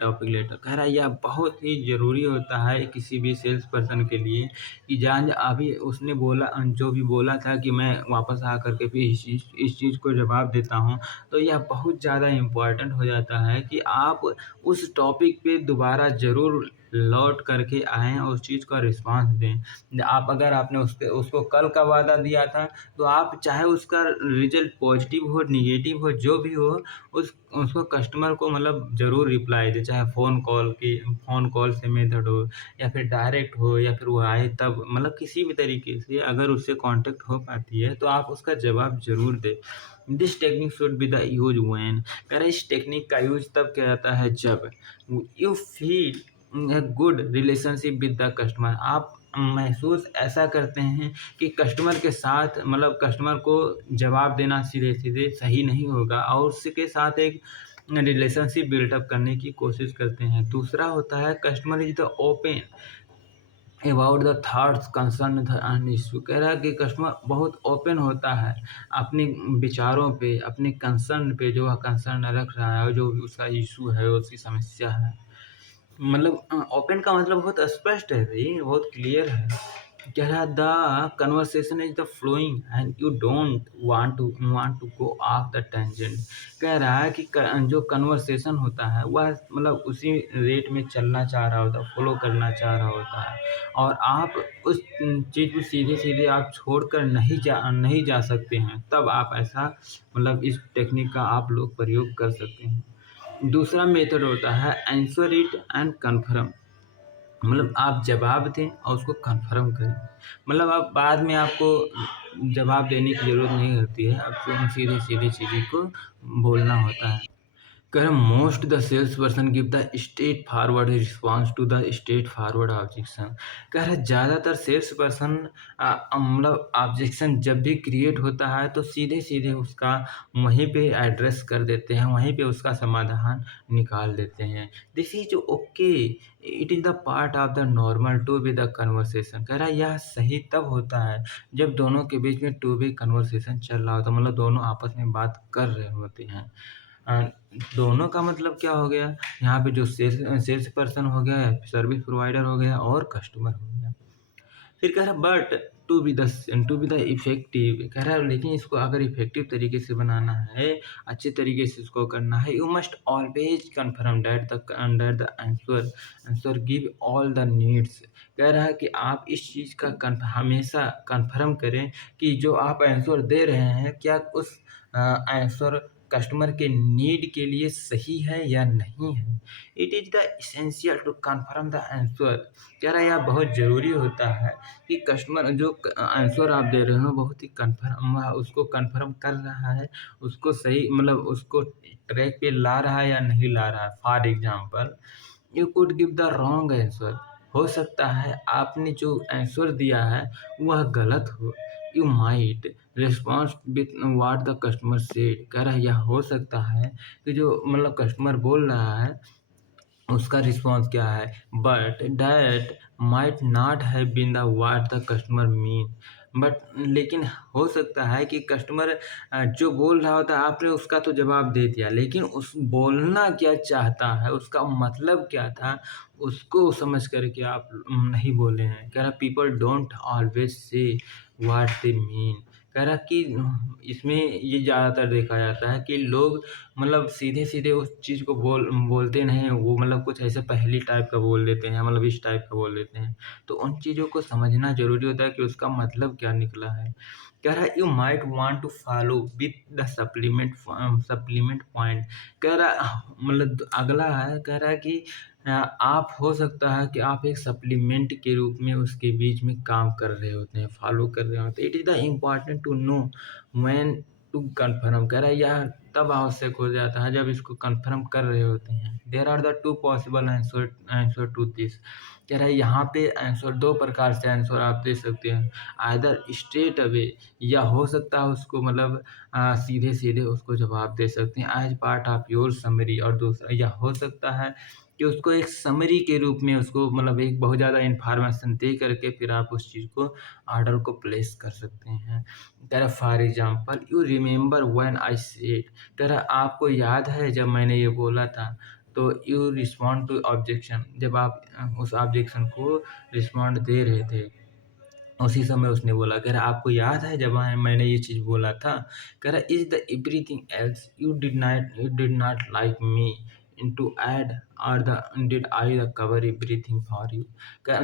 topic later. कह रहा है यह बहुत ही ज़रूरी होता है किसी भी सेल्स पर्सन के लिए कि जान अभी उसने बोला जो भी बोला था कि मैं वापस आकर के भी इस चीज़ को जवाब देता हूँ, तो यह बहुत ज़्यादा इम्पोर्टेंट हो जाता है कि आप उस टॉपिक पे दोबारा ज़रूर लौट करके आएँ और उस चीज़ का रिस्पॉन्स दें। आप अगर आपने उसको कल का वादा दिया था, तो आप चाहे उसका रिज़ल्ट पॉज़िटिव हो, नेगेटिव हो, जो भी हो, उसको कस्टमर को मतलब ज़रूर रिप्लाई दें। चाहे फ़ोन कॉल से मेथड हो या फिर डायरेक्ट हो या फिर वो आए तब, मतलब किसी भी तरीके से अगर उससे कॉन्टैक्ट हो पाती है, तो आप उसका जवाब ज़रूर दें। This technique should be the use when, कह रहे इस टेक्निक का यूज़ तब किया जाता है जब you feel a good relationship with the customer. आप महसूस ऐसा करते हैं कि कस्टमर के साथ मतलब कस्टमर को जवाब देना सीधे-सीधे सही नहीं होगा और उसके साथ एक रिलेशनशिप बिल्डअप करने की कोशिश करते हैं। दूसरा होता है customer is the open about the thoughts concern and issue. कह रहा है कि कस्टमर बहुत ओपन होता है अपने विचारों पे, अपने कंसर्न पे, जो वह कंसर्न रख रहा है और जो भी उसका इशू है, उसकी समस्या है। मतलब ओपन का मतलब बहुत स्पष्ट है भई, बहुत क्लियर है। कह रहा है the conversation is the flowing and you don't want to go off the tangent. कह रहा है कि क जो कन्वर्सेशन होता है वह मतलब उसी रेट में चलना चाह रहा होता है, फ़ॉलो करना चाह रहा होता है और आप उस चीज़ को सीधे-सीधे आप छोड़कर नहीं जा सकते हैं, तब आप ऐसा मतलब इस टेक्निक का आप लोग प्रयोग कर सकते हैं। दूसरा मेथड होता है आंसर इट एंड कन्फर्म, मतलब आप जवाब दें और उसको कन्फर्म करें। मतलब आप बाद में आपको जवाब देने की ज़रूरत नहीं होती है, आपको सीधे-सीधे चीज़ों को बोलना होता है। कह रहा most the sales person give the straight forward response to the straight forward objection. कह रहा है ज़्यादातर सेल्स पर्सन मतलब ऑब्जेक्शन जब भी क्रिएट होता है तो सीधे सीधे उसका वहीं पे एड्रेस कर देते हैं, वहीं पे उसका समाधान निकाल देते हैं। This is okay, it is the part of the normal to be the conversation. कह रहा है यह सही तब होता है जब दोनों के बीच में टू बी कन्वर्सेशन चल रहा होता है, मतलब दोनों आपस में बात कर रहे होते हैं। अ, दोनों का मतलब क्या हो गया, यहाँ पे जो सेल्स पर्सन हो गया, सर्विस प्रोवाइडर हो गया और कस्टमर हो गया। फिर कह रहा है but to be the effective, कह रहा है लेकिन इसको अगर इफ़ेक्टिव तरीके से बनाना है, अच्छे तरीके से इसको करना है, you must always confirm that the answer give all the needs. कह रहा है कि आप इस चीज़ का हमेशा कन्फर्म करें कि जो आप आंसर दे रहे हैं क्या उस आंसर कस्टमर के नीड के लिए सही है या नहीं है। It is the essential to confirm the answer. कह रहा है यह बहुत ज़रूरी होता है कि कस्टमर जो आंसर आप दे रहे हो बहुत ही कन्फर्म उसको कन्फर्म कर रहा है, उसको सही मतलब उसको ट्रैक पे ला रहा है या नहीं ला रहा है। For example you could give the wrong answer, हो सकता है आपने जो आंसर दिया है वह गलत हो, you might response with what the customer said. कह रहा है यह हो सकता है कि जो मतलब कस्टमर बोल रहा है उसका रिस्पॉन्स क्या है, but that might not have been the what the customer mean. But लेकिन हो सकता है कि कस्टमर जो बोल रहा होता है आपने उसका तो जवाब दे दिया, लेकिन उस बोलना क्या चाहता है, उसका मतलब क्या था, उसको समझ करके आप नहीं बोले हैं। कह रहा people don't always say what they mean. कह रहा कि इसमें ये ज़्यादातर देखा जाता है कि लोग मतलब सीधे-सीधे उस चीज़ को बोलते नहीं हैं, वो मतलब कुछ ऐसे पहेली टाइप का बोल देते हैं, मतलब इस टाइप का बोल देते हैं। तो उन चीज़ों को समझना ज़रूरी होता है कि उसका मतलब क्या निकला है। कह रहा है you might want to follow with the supplement point. कह रहा मतलब अगला है, कह रहा है कि आप हो सकता है कि आप एक सप्लीमेंट के रूप में उसके बीच में काम कर रहे होते हैं, फॉलो कर रहे होते हैं। It is the important to know when to confirm. कह रहा है यह तब आवश्यक हो जाता है जब इसको कन्फर्म कर रहे होते हैं। There are the two possible answer to this. कह रहा है यहाँ पे आंसर दो प्रकार से आंसर आप दे सकते हैं, आइदर स्ट्रेट अवे, या हो सकता है उसको मतलब सीधे-सीधे उसको जवाब दे सकते हैं as part of your summary. और दूसरा या हो सकता है कि उसको एक समरी के रूप में उसको मतलब एक बहुत ज़्यादा इन्फॉर्मेशन दे करके फिर आप उस चीज़ को ऑर्डर को प्लेस कर सकते हैं। कह रहा for example you remember when I said. कह रहा आपको याद है जब मैंने ये बोला था। तो यू रिस्पॉन्ड टू ऑब्जेक्शन, जब आप उस ऑब्जेक्शन को रिस्पॉन्ड दे रहे थे उसी समय उसने बोला। कह रहा आपको याद है जब मैंने ये चीज़ बोला था। कह रहा is the everything else you did not like me to add और the did I the cover everything for you.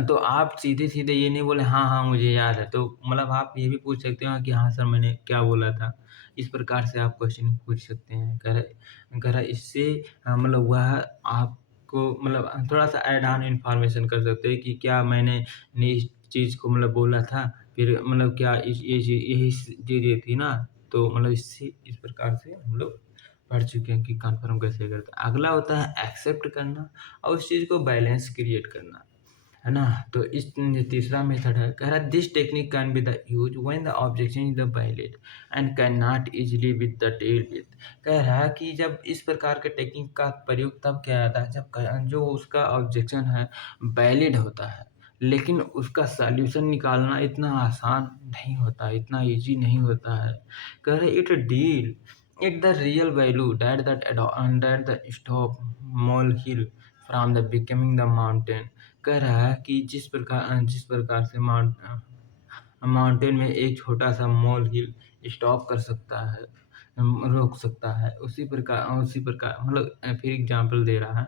तो आप सीधे-सीधे ये नहीं बोले हाँ, हाँ मुझे याद है। तो मतलब आप ये भी पूछ सकते हो कि हाँ सर मैंने क्या बोला था। इस प्रकार से आप क्वेश्चन पूछ सकते हैं। कह रहा इससे मतलब वह आपको मतलब थोड़ा-सा ऐड ऑन इन्फॉर्मेशन कर सकते हैं कि क्या मैंने ने इस चीज़ को मतलब बोला था, फिर मतलब क्या इस ये चीज़ यही चीज़ ये थी ना, तो मतलब इससे इस प्रकार से हम लोग पढ़ चुके हैं कि कन्फर्म कैसे करते हैं। अगला होता है एक्सेप्ट करना और उस चीज़ को बैलेंस क्रिएट करना, है ना? तो इस तीसरा मेथड है। कह रहा है this technique can be the use when the objection is the valid and can not easily be the deal with. कह रहा है कि जब इस प्रकार के टेक्निक का प्रयोग तब किया जाता है जब जो उसका ऑब्जेक्शन है वैलिड होता है, लेकिन उसका सॉल्यूशन निकालना इतना आसान नहीं होता, इतना ईज़ी नहीं होता है। कह रहे it deal at the real value that the stop mole hill from the becoming the mountain. कह रहा है कि जिस प्रकार से माउंटेन में एक छोटा-सा मोल हिल स्टॉप कर सकता है, रोक सकता है, उसी प्रकार मतलब फिर एग्ज़ाम्पल दे रहा है।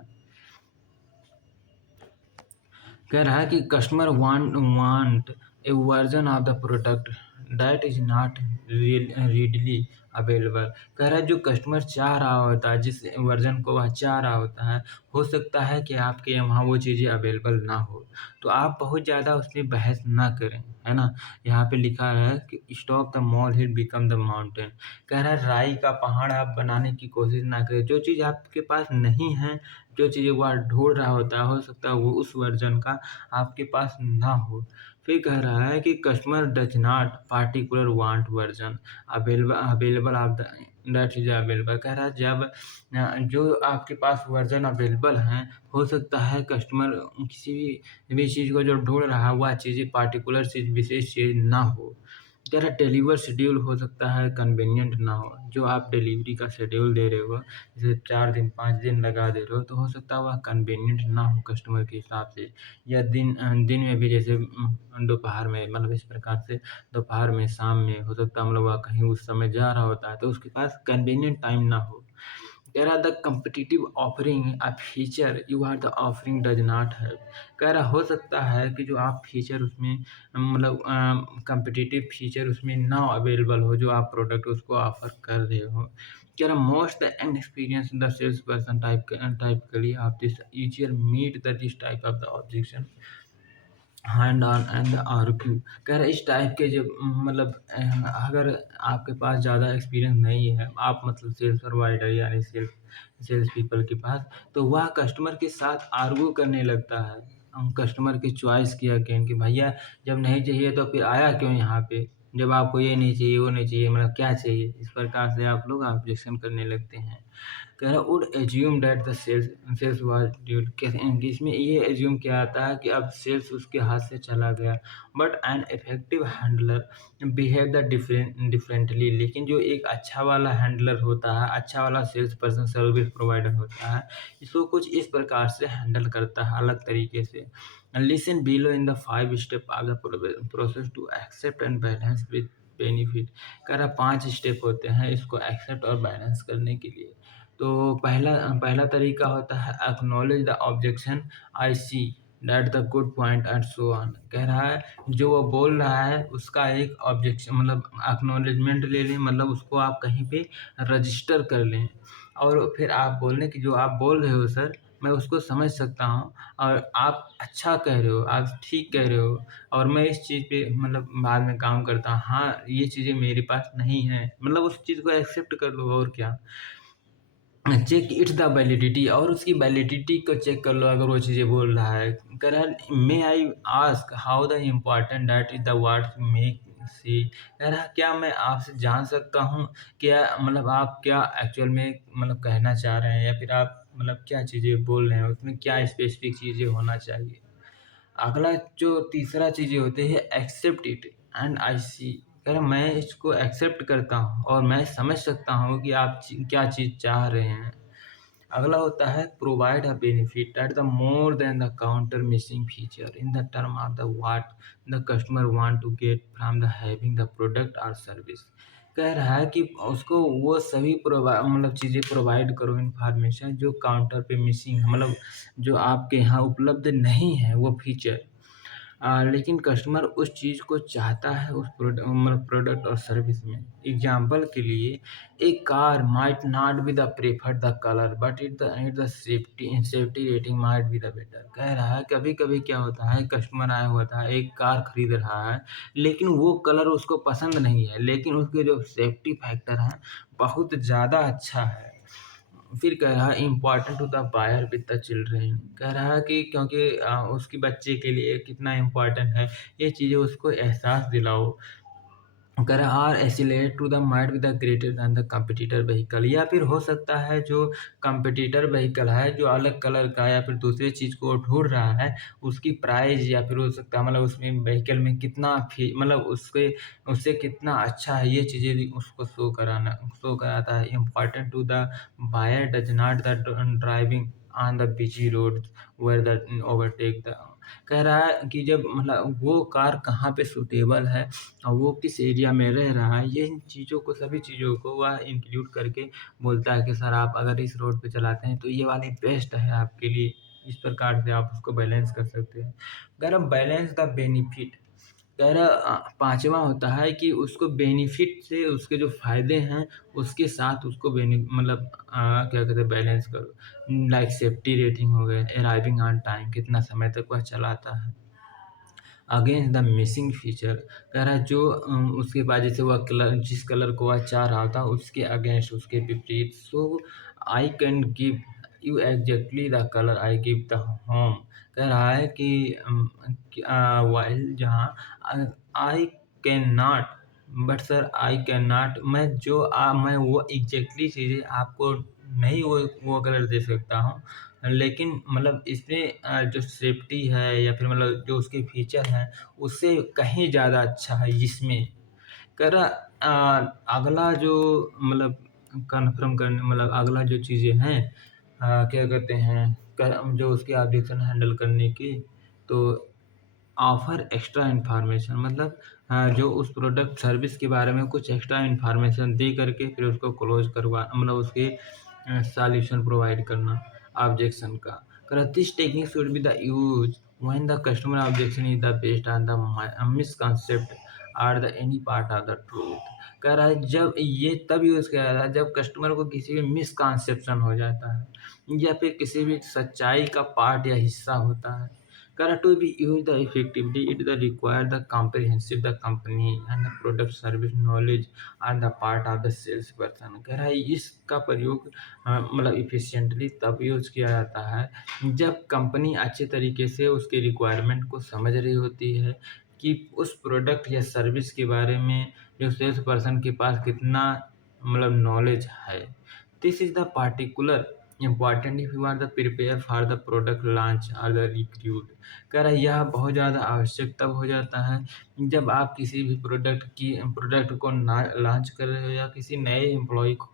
कह रहा है कि customer want a version of the product that is not readily available. कह रहा है जो कस्टमर चाह रहा होता है, जिस वर्जन को वह चाह रहा होता है, हो सकता है कि आपके वहाँ वो चीज़ें अवेलेबल ना हो। तो आप बहुत ज़्यादा उसमें बहस ना करें, है ना? यहाँ पे लिखा है कि stop the mall hill become the mountain. कह रहा है राई का पहाड़ आप बनाने की कोशिश ना करें। जो चीज़ आपके पास नहीं है, जो चीज़ें वह ढूँढ रहा होता है, हो सकता है वो उस वर्ज़न का आपके पास ना हो। फिर कह रहा है कि customer does not particular want version available of the that is available. कह रहा है जब जो आपके पास वर्ज़न अवेलेबल हैं, हो सकता है कस्टमर किसी भी चीज़ को जो ढूँढ रहा है, वह चीज़ें पार्टिकुलर चीज़ विशेष चीज़ ना हो। कह रहा है डिलीवर शेड्यूल हो सकता है कन्वीनिएंट ना हो। जो आप डिलीवरी का शेड्यूल दे रहे हो, जैसे 4 दिन 5 दिन लगा दे रहे हो, तो हो सकता है वह कन्वीनिएंट ना हो कस्टमर के हिसाब से। या दिन में भी जैसे दोपहर में मतलब इस प्रकार से दोपहर में, शाम में हो सकता है मतलब वह कहीं उस समय जा रहा होता है, तो उसके पास कन्वीनिएंट टाइम ना हो। कह रहा the competitive offering a feature you are the offering does not have. कह रहा हो सकता है कि जो आप फीचर उसमें मतलब कम्पिटिटिव फीचर उसमें ना अवेलेबल हो, जो आप प्रोडक्ट उसको ऑफ़र कर रहे हो। कह रहा most inexperience the sales person typically of this easier meet the this type of the objection hand on and argue. कह रहा है इस टाइप के जब मतलब अगर आपके पास ज़्यादा एक्सपीरियंस नहीं है, आप मतलब सेल्स प्रोवाइडर यानी सेल्स पीपल के पास, तो वह कस्टमर के साथ आर्ग्यू करने लगता है। कस्टमर की चॉइस की अगेन कि भैया जब नहीं चाहिए तो फिर आया क्यों यहाँ पे? जब आपको ये नहीं चाहिए, वो नहीं चाहिए, मतलब क्या चाहिए? इस प्रकार से आप लोग ऑब्जेक्शन करने लगते हैं। कह रहा would assume that the sales was dude, कहते हैं कि इसमें ये एज्यूम किया जाता है कि अब सेल्स उसके हाथ से चला गया, but an effective handler behave the differently, लेकिन जो एक अच्छा वाला हैंडलर होता है, अच्छा वाला सेल्स पर्सन, सर्विस प्रोवाइडर होता है, इसको कुछ इस प्रकार से हैंडल करता है अलग तरीके से। Listen below in the 5 step of the process to accept and balance with benefit. कह रहा 5 स्टेप होते हैं इसको एक्सेप्ट और बैलेंस करने के लिए। तो पहला पहला तरीका होता है acknowledge the objection, I see that the good point and so on. कह रहा है जो वो बोल रहा है उसका एक ऑब्जेक्शन मतलब एक्नॉलेजमेंट ले लें, मतलब उसको आप कहीं पे रजिस्टर कर लें, और फिर आप बोल लें कि जो आप बोल रहे हो सर, मैं उसको समझ सकता हूँ, और आप अच्छा कह रहे हो, आप ठीक कह रहे हो, और मैं इस चीज़ पे मतलब बाद में काम करता हूँ। हाँ, ये चीज़ें मेरे पास नहीं हैं, मतलब उस चीज़ को एक्सेप्ट कर लो और क्या। चेक इट्स द वैलिडिटी, और उसकी वैलिडिटी को चेक कर लो अगर वो चीज़ें बोल रहा है। कह रहा है may I ask how the important that is the words make see. कह रहा है क्या मैं आपसे जान सकता हूँ क्या मतलब आप क्या एक्चुअल में मतलब कहना चाह रहे हैं, या फिर आप मतलब क्या चीज़ें बोल रहे हैं, उसमें क्या स्पेसिफिक चीज़ें होना चाहिए। अगला जो तीसरा चीज़ें होते हैं एक्सेप्ट इट एंड आई सी। कह रहा मैं इसको एक्सेप्ट करता हूँ और मैं समझ सकता हूँ कि आप क्या चीज़ चाह रहे हैं। अगला होता है provide a benefit that the more than the counter missing feature in the term of the what the customer want to get from the having the product और सर्विस। कह रहा है कि उसको वो सभी मतलब चीज़ें प्रोवाइड करो, इन्फॉर्मेशन जो काउंटर पे मिसिंग है, मतलब जो आपके यहाँ उपलब्ध नहीं है वो फीचर, लेकिन कस्टमर उस चीज़ को चाहता है उस मतलब प्रोडक्ट और सर्विस में। एग्जांपल के लिए एक car might not be the preferred the colour but it the safety rating might be the better. कह रहा है कभी-कभी क्या होता है, कस्टमर आया हुआ था, एक कार खरीद रहा है, लेकिन वो कलर उसको पसंद नहीं है, लेकिन उसके जो सेफ्टी फैक्टर है बहुत ज़्यादा अच्छा है। फिर कह रहा है important to the buyer with the children. कह रहा है कि क्योंकि उसकी बच्चे के लिए कितना इम्पोर्टेंट है, ये चीज़ें उसको एहसास दिलाओ। कह रहा are escalate to the mind with the greater than the competitor vehicle, या फिर हो सकता है जो कंपटीटर व्हीकल है जो अलग कलर का या फिर दूसरे चीज़ को ढूंढ रहा है, उसकी प्राइस, या फिर हो सकता है मतलब उसमें व्हीकल में कितना फी मतलब उसके उससे कितना अच्छा है, ये चीज़ें भी उसको शो कराता है। Important to the buyer does not the driving on the busy road where the overtake the. कह रहा है कि जब मतलब वो कार कहाँ पे सूटेबल है और वो किस एरिया में रह रहा है, ये इन चीज़ों को, सभी चीज़ों को वह इंक्लूड करके बोलता है कि सर आप अगर इस रोड पे चलाते हैं तो ये वाली बेस्ट है आपके लिए। इस प्रकार से आप उसको बैलेंस कर सकते हैं। अगर हम बैलेंस द बेनिफिट, कह रहा पाँचवा होता है कि उसको बेनिफिट से उसके जो फ़ायदे हैं उसके साथ उसको मतलब क्या कहते हैं बैलेंस करो। लाइक सेफ्टी रेटिंग हो गए, अराइविंग ऑन टाइम, कितना समय तक वह चलाता है, अगेंस्ट द मिसिंग फीचर। कह रहा है जो उसके बाद जैसे वह कलर, जिस कलर को वह चाह रहा था उसके अगेंस्ट, उसके विपरीत। So I can give you exactly the colour I give the home. कह रहा है कि वाइल जहाँ I can not, but sir I can not, मैं वो एग्जैक्टली चीज़ें आपको नहीं वो कलर दे सकता हूँ, लेकिन मतलब इसमें जो सेफ्टी है या फिर मतलब जो उसके फीचर हैं उससे कहीं ज़्यादा अच्छा है इसमें। कह रहा अगला जो मतलब कन्फर्म करने मतलब अगला जो चीज़ें हैं, क्या कहते हैं, जो उसकी ऑब्जेक्शन हैंडल करने की, तो ऑफ़र एक्स्ट्रा इन्फॉर्मेशन, मतलब जो उस प्रोडक्ट सर्विस के बारे में कुछ एक्स्ट्रा इन्फॉर्मेशन दे करके फिर उसको क्लोज करवा मतलब उसके सॉल्यूशन प्रोवाइड करना ऑब्जेक्शन का। This technique should be the use when the customer objection is the based on the misconcept और the any part of the truth. कह रहा है जब ये तब यूज़ किया जाता है जब कस्टमर को किसी भी मिसकंसेप्शन हो जाता है या फिर किसी भी सच्चाई का पार्ट या हिस्सा होता है। Correct, to be used effectively, it the require the comprehensive the company and the product service knowledge on the part of the sales person। कह रहा है इसका प्रयोग मतलब इफिशिएंटली तब यूज किया जाता है जब कंपनी अच्छे तरीके से उसके रिक्वायरमेंट को समझ रही होती है कि उस प्रोडक्ट या सर्विस के बारे में जो सेल्स पर्सन के पास कितना मतलब नॉलेज है। This is the particular important if you are the prepare for the product launch और द रिक्रूट। कह रहा है यह बहुत ज़्यादा आवश्यक तब हो जाता है जब आप किसी भी प्रोडक्ट को ना लॉन्च कर रहे हो या किसी नए एम्प्लॉय को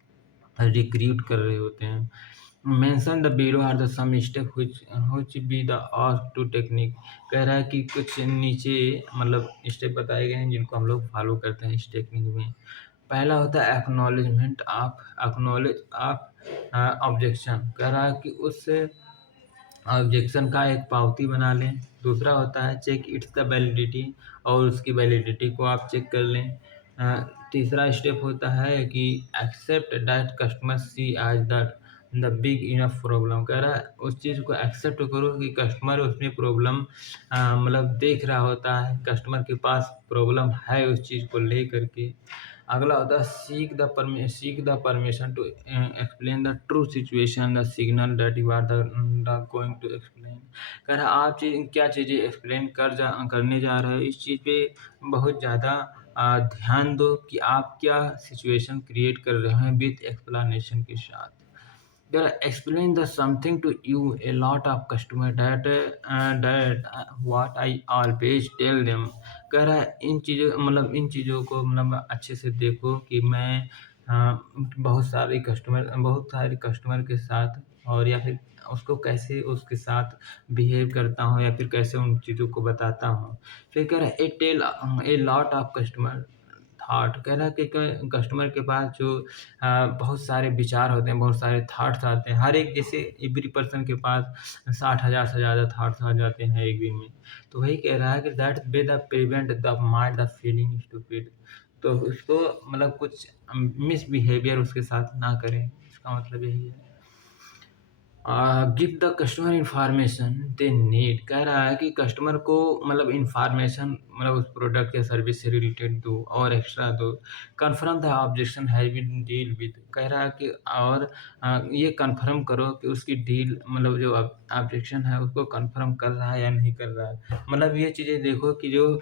रिक्रूट कर रहे होते हैं। Mention the below are the some step which be the ask to technique. कह रहा है कि कुछ नीचे मतलब स्टेप बताए गए हैं जिनको हम लोग फॉलो करते हैं इस टेक्निक में। पहला होता है एक्नॉलेज ऑफ ऑब्जेक्शन। कह रहा है कि उस ऑब्जेक्शन का एक पावती बना लें। दूसरा होता है चेक इट्स द वैलिडिटी, और उसकी वैलिडिटी को आप चेक कर लें। तीसरा स्टेप होता है कि accept that customer see as the big enough problem. कह रहा है उस चीज़ को एक्सेप्ट करो कि कस्टमर उसमें प्रॉब्लम मतलब देख रहा होता है, कस्टमर के पास प्रॉब्लम है उस चीज़ को ले करके। अगला होता है seek the permission to explain the true situation the signal that you are the going to explain. कह रहा आप क्या चीज़ें एक्सप्लेन करने जा रहे हो, इस चीज़ पे बहुत ज़्यादा ध्यान दो कि आप क्या सिचुएशन क्रिएट कर रहे हैं विथ एक्सप्लेनेशन के साथ। Explain the something to you a lot of customer that what I always tell them। कह रहा है इन चीज़ों को मतलब अच्छे से देखो कि मैं बहुत सारे कस्टमर के साथ और या फिर उसको कैसे उसके साथ बिहेव करता हूँ या फिर कैसे उन चीज़ों को बताता हूँ। फिर कह रहा है ए लॉट ऑफ कस्टमर थॉट। कह रहा है कि कस्टमर के पास जो बहुत सारे विचार होते हैं, बहुत सारे थॉट्स आते हैं। हर एक जैसे एवरी पर्सन के पास 60,000 से ज़्यादा थॉट्स आ जाते हैं एक दिन में। तो वही कह रहा है कि that be the prevent the mind the feeling stupid. तो उसको मतलब कुछ मिसबिहेवियर उसके साथ ना करें, इसका मतलब यही है। Give the customer information they need. कह रहा है कि कस्टमर को मतलब इंफॉर्मेशन मतलब उस प्रोडक्ट या सर्विस से रिलेटेड दो और एक्स्ट्रा दो। Confirm the objection has been deal with. कह रहा है कि और ये कन्फर्म करो कि उसकी डील मतलब जो ऑब्जेक्शन है उसको कन्फर्म कर रहा है या नहीं कर रहा है। मतलब ये चीज़ें देखो कि जो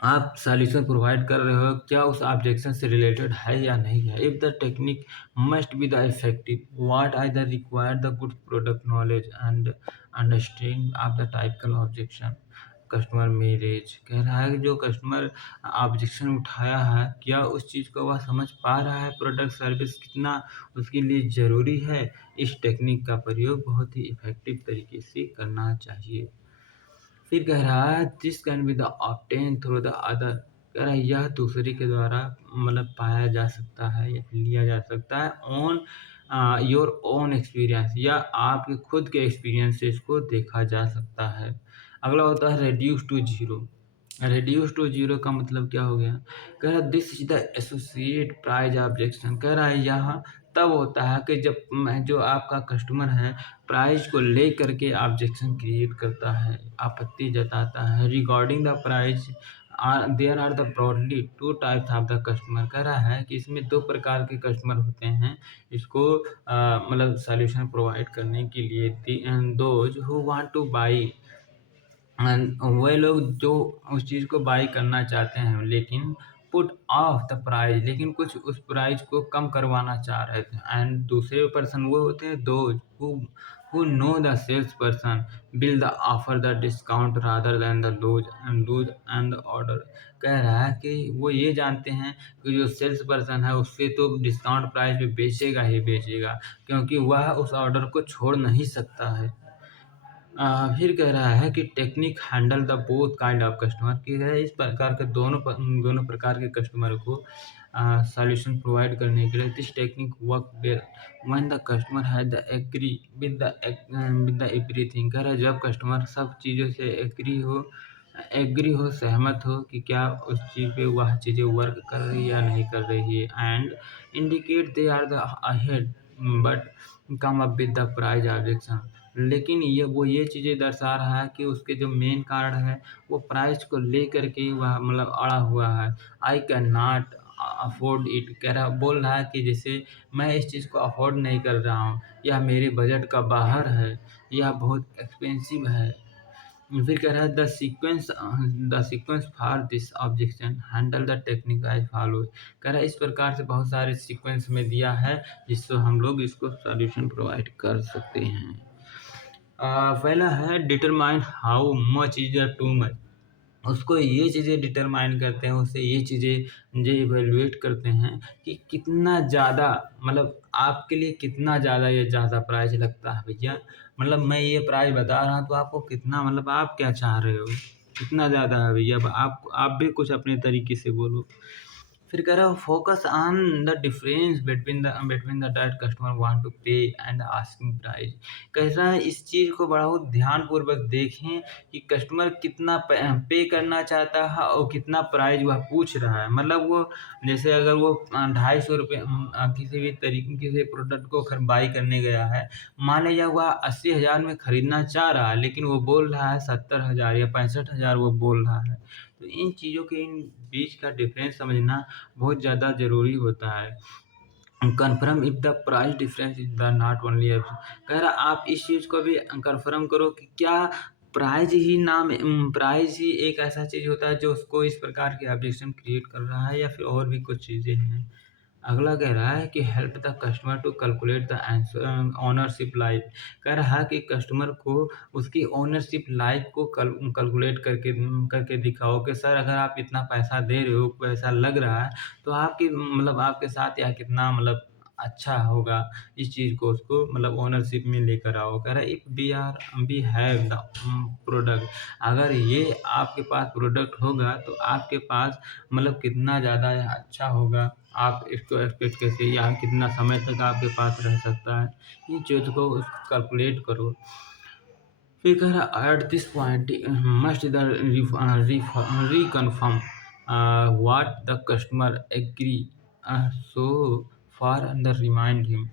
आप सॉल्यूशन प्रोवाइड कर रहे हो क्या उस ऑब्जेक्शन से रिलेटेड है या नहीं है। If the technique must be the effective what I the require the good product knowledge and understanding of the typical objection customer marriage. कह रहा है कि जो कस्टमर ऑब्जेक्शन उठाया है क्या उस चीज़ को वह समझ पा रहा है, प्रोडक्ट सर्विस कितना उसके लिए ज़रूरी है। इस टेक्निक का प्रयोग बहुत ही इफेक्टिव तरीके से करना चाहिए। फिर कह रहा है this can be the obtain through the other. कह रहा है यह दूसरे के द्वारा मतलब पाया जा सकता है या फिर लिया जा सकता है ऑन योर ओन एक्सपीरियंस, या आपके खुद के एक्सपीरियंस से इसको देखा जा सकता है। अगला होता है reduce to zero. Reduce to zero का मतलब क्या हो गया। कह रहा this is the associate price objection. कह रहा है यहाँ तब होता है कि जब जो आपका कस्टमर है प्राइस को ले करके ऑब्जेक्शन क्रिएट करता है, आपत्ति जताता है। Regarding the price there are the broadly two types of the customer. कह रहा है कि इसमें दो प्रकार के कस्टमर होते हैं इसको मतलब सॉल्यूशन प्रोवाइड करने के लिए। Those who want two by, वह लोग जो उस चीज़ को बाई करना चाहते हैं लेकिन पुट ऑफ द प्राइस, लेकिन कुछ उस प्राइस को कम करवाना चाह रहे थे। एंड दूसरे पर्सन वो होते हैं those who know the sales person will the offer the discount rather than the lose and the order. कह रहा है कि वो ये जानते हैं कि जो सेल्स पर्सन है उससे तो डिस्काउंट प्राइस पे बेचेगा ही बेचेगा, क्योंकि वह उस ऑर्डर को छोड़ नहीं सकता है। फिर कह रहा है कि technique handle the both kind of customer. कि है इस प्रकार के दोनों प्रकार के कस्टमर को सॉल्यूशन प्रोवाइड करने के लिए this technique work well when the customer has the agree with the everything. कह रहा है जब कस्टमर सब चीज़ों से एग्री हो सहमत हो कि क्या उस चीज़ पे वह चीज़ें वर्क कर रही है या नहीं कर रही है। And indicate they are the ahead but come up with the price objection. लेकिन ये चीज़ें दर्शा रहा है कि उसके जो मेन कारण है वो प्राइस को लेकर के वह मतलब अड़ा हुआ है। आई कैन नॉट अफोर्ड इट। कह रहा बोल रहा है कि जैसे मैं इस चीज़ को अफोर्ड नहीं कर रहा हूँ, यह मेरे बजट का बाहर है, यह बहुत एक्सपेंसिव है। फिर कह रहा है the sequence for this objection handle the technique as follow. कह रहा है इस प्रकार से बहुत सारे सीक्वेंस में दिया है जिससे हम लोग इसको सॉल्यूशन प्रोवाइड कर सकते हैं। पहला है determine how much is too much. उसको ये चीज़ें डिटरमाइन करते हैं, उससे ये चीज़ें जो इवेल्युएट करते हैं कि कितना ज़्यादा, मतलब आपके लिए कितना ज़्यादा ये ज़्यादा प्राइस लगता है भैया। मतलब मैं ये प्राइस बता रहा हूँ तो आपको कितना, मतलब आप क्या चाह रहे हो, कितना ज़्यादा है भैया। अब आप भी कुछ अपने तरीके से बोलो। फिर कह रहा हूँ focus on the difference between the that customer want to pay and asking price. कह रहा है इस चीज़ को बहुत ध्यानपूर्वक देखें कि कस्टमर कितना पे करना चाहता है और कितना प्राइस वह पूछ रहा है। मतलब वो जैसे अगर वो 250 रुपये किसी भी तरीके किसी प्रोडक्ट को बाई करने गया है, मान लीजिए वह 80,000 में खरीदना चाह रहा है लेकिन वो बोल रहा है 70,000 या 65,000 वो बोल रहा है। तो इन चीज़ों के इन बीच का डिफरेंस समझना बहुत ज़्यादा ज़रूरी होता है। Confirm if the price difference is the not only कह रहा आप इस चीज़ को भी कन्फर्म करो कि क्या प्राइस ही एक ऐसा चीज़ होता है जो उसको इस प्रकार की ऑब्जेक्शन क्रिएट कर रहा है या फिर और भी कुछ चीज़ें हैं। अगला कह रहा है कि help the customer to calculate the ownership life. कह रहा है कि कस्टमर को उसकी ओनरशिप लाइफ को कैलकुलेट करके करके दिखाओ कि सर अगर आप इतना पैसा दे रहे हो, पैसा लग रहा है, तो आपकी मतलब आपके साथ या कितना मतलब अच्छा होगा। इस चीज़ को उसको मतलब ओनरशिप में लेकर आओ। कह रहा है if we have the product, अगर ये आपके पास प्रोडक्ट होगा तो आपके पास मतलब कितना ज़्यादा अच्छा होगा। आप इसको एक्सपेक्ट कैसे या कितना समय तक आपके पास रह सकता है, इन चीज़ को कैलकुलेट करो। फिर कह रहा at this point must the reconfirm what the customer agree so for the remind him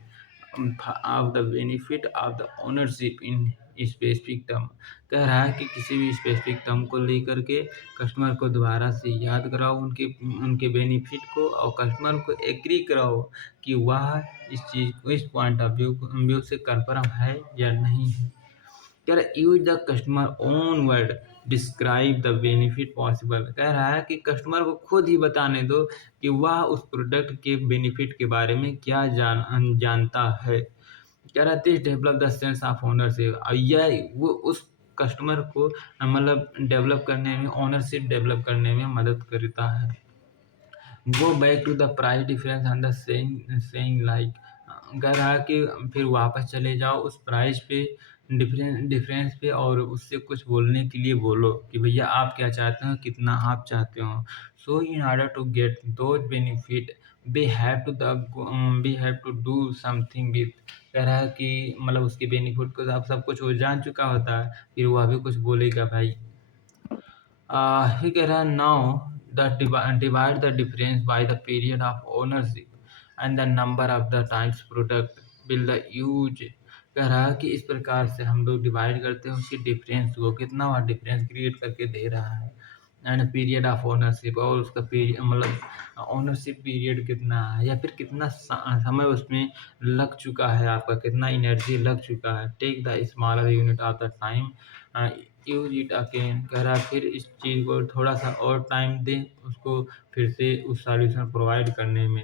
of the benefit of the ownership in specific term. कह रहा है कि किसी भी स्पेसिफिक टर्म को लेकर के कस्टमर को दोबारा से याद कराओ उनके उनके बेनिफिट को, और कस्टमर को एग्री कराओ कि वह इस चीज़ को इस पॉइंट ऑफ व्यू से कन्फर्म है या नहीं है। कह रहा use the customer own word describe the benefit possible. कह रहा है कि कस्टमर को खुद ही बताने दो कि वह उस प्रोडक्ट के बेनिफिट के बारे में क्या जानता है। कह रहा this develop the sense of ownership, और यह वो उस कस्टमर को मतलब डेवलप करने में, ओनरशिप डेवलप करने में मदद करता है। Go back to the price difference and the saying like. कह रहा है कि फिर वापस चले जाओ उस प्राइस पे, डिफरेंस पे, और उससे कुछ बोलने के लिए बोलो कि भैया आप क्या चाहते हो, कितना आप चाहते हो। So in order to get those benefit we have to do something with. कह रहा है कि मतलब उसके बेनिफिट को आप सब कुछ वो जान चुका होता है, फिर वह भी कुछ बोलेगा भाई। He कह रहा है now that divide the difference by the period of ownership and the number of the times product will the use। कह रहा है कि इस प्रकार से हम लोग डिवाइड करते हैं उसकी डिफरेंस को, कितना वह डिफरेंस क्रिएट करके दे रहा है, एंड पीरियड ऑफ ओनरशिप, और उसका पीरियड मतलब ओनरशिप पीरियड कितना है या फिर कितना समय उसमें लग चुका है, आपका कितना एनर्जी लग चुका है। Take the smaller unit of the time use it again. कह रहा है फिर इस चीज़ को थोड़ा सा और टाइम दें उसको फिर से उस सॉल्यूशन प्रोवाइड करने में।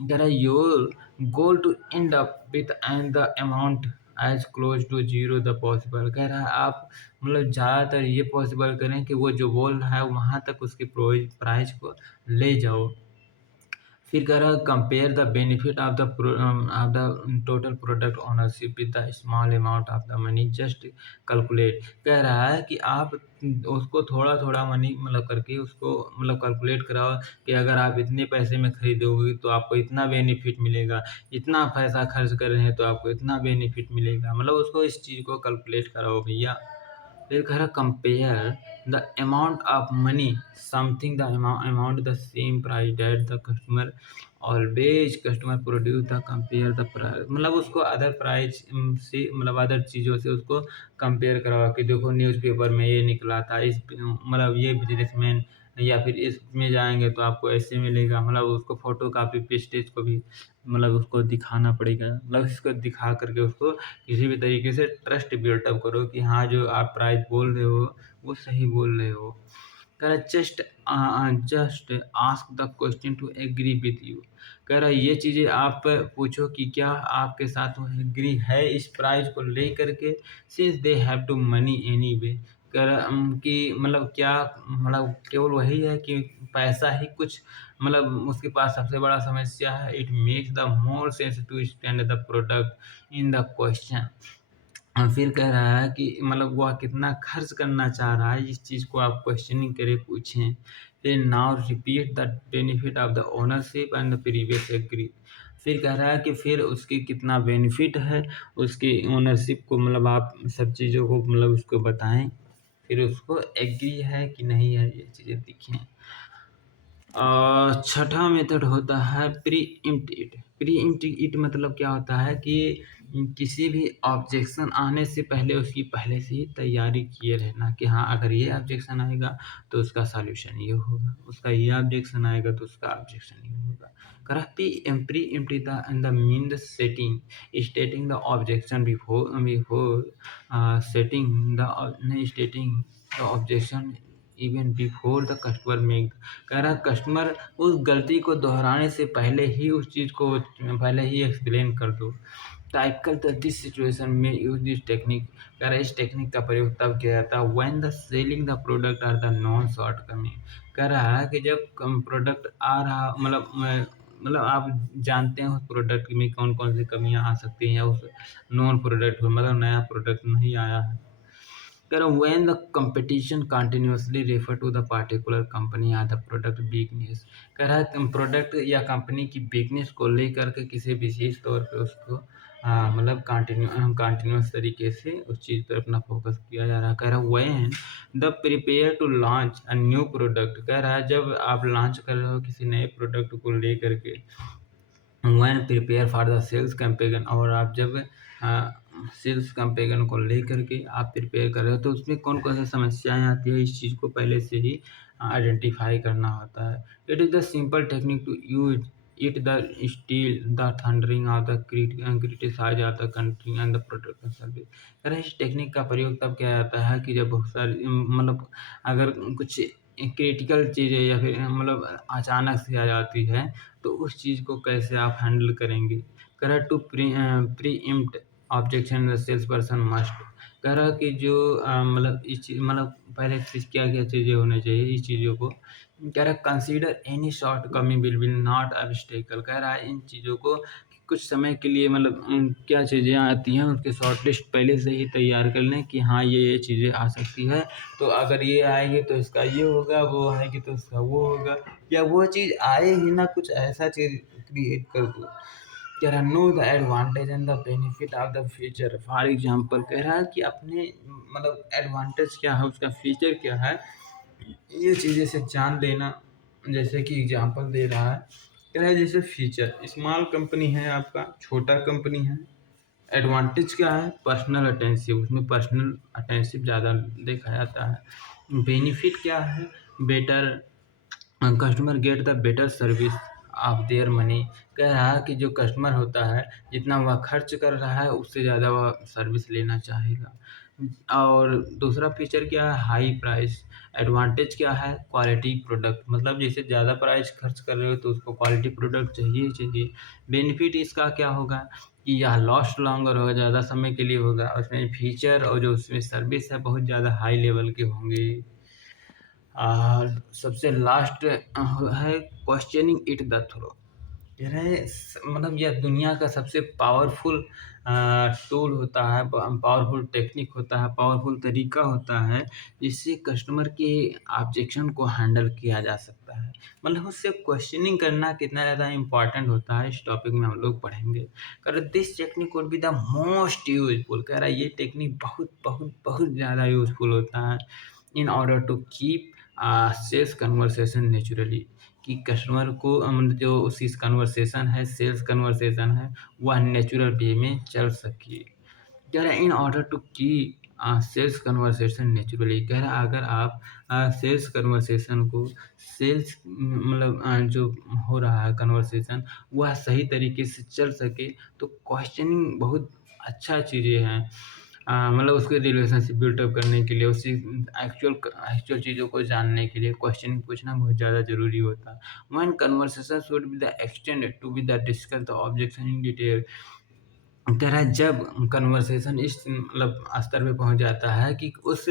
कह रहा है your goal to end up with and the amount as close to zero the possible. कह रहा है आप मतलब ज़्यादातर ये पॉसिबल करें कि वो जो बोल रहा है वहाँ तक उसके प्राइस को ले जाओ। फिर कह रहा है compare the benefit of the total product ownership with the small amount of the money just calculate. कह रहा है कि आप उसको थोड़ा थोड़ा मनी मतलब करके उसको मतलब कैलकुलेट कराओ कि अगर आप इतने पैसे में खरीदोगे तो आपको इतना बेनिफिट मिलेगा, इतना पैसा खर्च कर रहे हैं तो आपको इतना बेनिफिट मिलेगा, मतलब उसको इस चीज़ को कैलकुलेट कराओ भैया। फिर कह रहा compare the amount of money something the amount the same price date the customer always customer produce the compare the price. मतलब उसको अदर प्राइस से मतलब अदर चीज़ों से उसको कंपेयर करवा कि देखो न्यूज़पेपर में ये निकला था, इस मतलब ये बिजनेसमैन या फिर इसमें जाएँगे तो आपको ऐसे मिलेगा, मतलब उसको फ़ोटोकॉपी पेस्टेज को भी मतलब उसको दिखाना पड़ेगा। मतलब इसको दिखा कर के उसको किसी भी तरीके से ट्रस्ट बिल्डअप करो कि हाँ, जो आप प्राइस बोल रहे हो, वो सही बोल रहे हो। कह रहा just ask the question to agree with you. कह रहा ये चीज़ें आप पूछो कि क्या आपके साथ वो एग्री है इस प्राइस को लेकर के, since they have to money anyway. कह रहा कि मतलब क्या, मतलब केवल वही है कि पैसा ही कुछ, मतलब उसके पास सबसे बड़ा समस्या है। It makes the more sense to stand the product in the question. फिर कह रहा है कि मतलब वह कितना खर्च करना चाह रहा है, इस चीज़ को आप क्वेश्चनिंग करके पूछें। फिर now repeat the benefit of the ownership and the previous agree. फिर कह रहा है कि फिर उसकी कितना बेनिफिट है, उसकी ओनरशिप को मतलब आप सब चीज़ों को मतलब उसको बताएँ। फिर उसको एग्री है कि नहीं है, ये चीज़ें दिखें। छठा मेथड होता है प्री इम्प्ट इट। प्री इम्प्ट इट मतलब क्या होता है कि किसी भी ऑब्जेक्शन आने से पहले उसकी पहले से ही तैयारी किए रहना कि हाँ, अगर ये ऑब्जेक्शन आएगा तो उसका सॉल्यूशन ये होगा, उसका ये ऑब्जेक्शन आएगा तो उसका ऑब्जेक्शन ये होगा। Preempt the in the mean the setting, stating the objection before setting the stating the objection even before the customer make. कह रहा है कस्टमर उस गलती को दोहराने से पहले ही उस चीज़ को पहले ही एक्सप्लेन कर दो। टाइपिकल द दिस सिचुएशन में यूज दिस टेक्निक। कह रहा है इस टेक्निक का प्रयोग तब किया जाता है when the selling the product are the non shortcoming. कह रहा है कि जब प्रोडक्ट आ रहा, मतलब आप जानते हैं उस प्रोडक्ट में कौन कौन सी कमियां आ सकती हैं, या उस नॉन प्रोडक्ट में मतलब नया प्रोडक्ट नहीं आया है। कह रहा हूँ when the competition continuously refer to the particular company या the product weakness। कह रहा है प्रोडक्ट या कंपनी की वीकनेस को लेकर के किसी विशेष तौर पे उसको मतलब कंटिन्यूस तरीके से उस चीज़ पर अपना फोकस किया जा रहा है। कह रहा है when the prepare to launch a new product। कह रहा है जब आप लॉन्च कर रहे हो किसी नए प्रोडक्ट को लेकर के, when prepare for the sales campaign, और आप जब सेल्स कैंपेगन को लेकर के आप प्रिपेयर कर रहे हो तो उसमें कौन कौन सी समस्याएं आती है, इस चीज़ को पहले से ही आइडेंटिफाई करना होता है। It is the simple technique to use it the steal the thundering of the criticize of the country and the product service. अरे इस टेक्निक का प्रयोग तब किया जाता है कि जब बहुत सारी मतलब अगर कुछ क्रिटिकल चीज़ें या फिर मतलब अचानक से आ जाती है, तो उस चीज़ को कैसे आप हैंडल करेंगे। कह रहा to preempt objection the sales person must. कह रहा कि जो मतलब इस चीज़ मतलब पहले चीज़ क्या क्या चीज़ें होनी चाहिए इस चीज़ों को। कह रहा कंसीडर एनी शॉर्ट कमी विल नॉट ऑब्स्टेकल। कह रहा है इन चीज़ों को कि कुछ समय के लिए मतलब क्या चीज़ें आती हैं उसके शॉर्ट लिस्ट पहले से ही तैयार कर लें कि हाँ ये चीज़ें आ सकती है, तो अगर ये आएगी तो इसका ये होगा, वो आएगी तो इसका वो होगा, या वो चीज़ आए ही ना, कुछ ऐसा चीज़ क्रिएट कर दो। कह रहा know the advantage and the benefit of the feature. For example कह रहा है कि अपने मतलब एडवांटेज क्या है, उसका फीचर क्या है, ये चीज़ें से जान लेना। जैसे कि एग्जांपल दे रहा है, कह रहा है जैसे फीचर, स्मॉल कंपनी है आपका, छोटा कंपनी है। एडवांटेज क्या है, पर्सनल अटेंशिप, उसमें पर्सनल अटेंशिप ज़्यादा देखा जाता है। बेनिफिट क्या है, better customer get the better service of their money. कह रहा है कि जो कस्टमर होता है जितना वह खर्च कर रहा है उससे ज़्यादा वह सर्विस लेना चाहेगा। और दूसरा फीचर क्या है, हाई प्राइस। एडवांटेज क्या है, क्वालिटी प्रोडक्ट, मतलब जैसे ज़्यादा प्राइस खर्च कर रहे हो तो उसको क्वालिटी प्रोडक्ट चाहिए ही चाहिए। बेनिफिट इसका क्या होगा कि यह लॉस्ट लॉन्गर होगा, ज़्यादा समय के लिए होगा, उसमें फीचर और जो उसमें सर्विस है बहुत ज़्यादा हाई लेवल के होंगे। और सबसे लास्ट है क्वेश्चनिंग इट द थ्रो। कह रहे हैं मतलब यह दुनिया का सबसे पावरफुल टूल होता है, पावरफुल टेक्निक होता है, पावरफुल तरीका होता है जिससे कस्टमर के ऑब्जेक्शन को हैंडल किया जा सकता है। मतलब उससे क्वेश्चनिंग करना कितना ज़्यादा इम्पॉर्टेंट होता है, इस टॉपिक में हम लोग पढ़ेंगे। कह रहे this technique would be the most useful. कह रहा है ये टेक्निक बहुत बहुत बहुत ज़्यादा यूजफुल होता है in order to keep sales conversation naturally. कि कस्टमर को मतलब जो उसकी कन्वर्सेशन है, सेल्स कन्वर्सेशन है, वह नेचुरल वे में चल सके। कह रहा है इन ऑर्डर टू की सेल्स कन्वर्सेशन नेचुरली, कह रहा है अगर आप सेल्स कन्वर्सेशन को मतलब जो हो रहा है कन्वर्सेशन वह सही तरीके से चल सके तो क्वेश्चनिंग बहुत अच्छा चीज़ें हैं। मतलब उसके रिलेशनशिप बिल्डअप करने के लिए उसी एक्चुअल एक्चुअल चीज़ों को जानने के लिए क्वेश्चनिंग पूछना बहुत ज़्यादा ज़रूरी होता है। When conversation should be the extended to be the discuss the objection in detail, कह रहा है जब कन्वर्सेशन इस मतलब स्तर पे पहुँच जाता है कि उस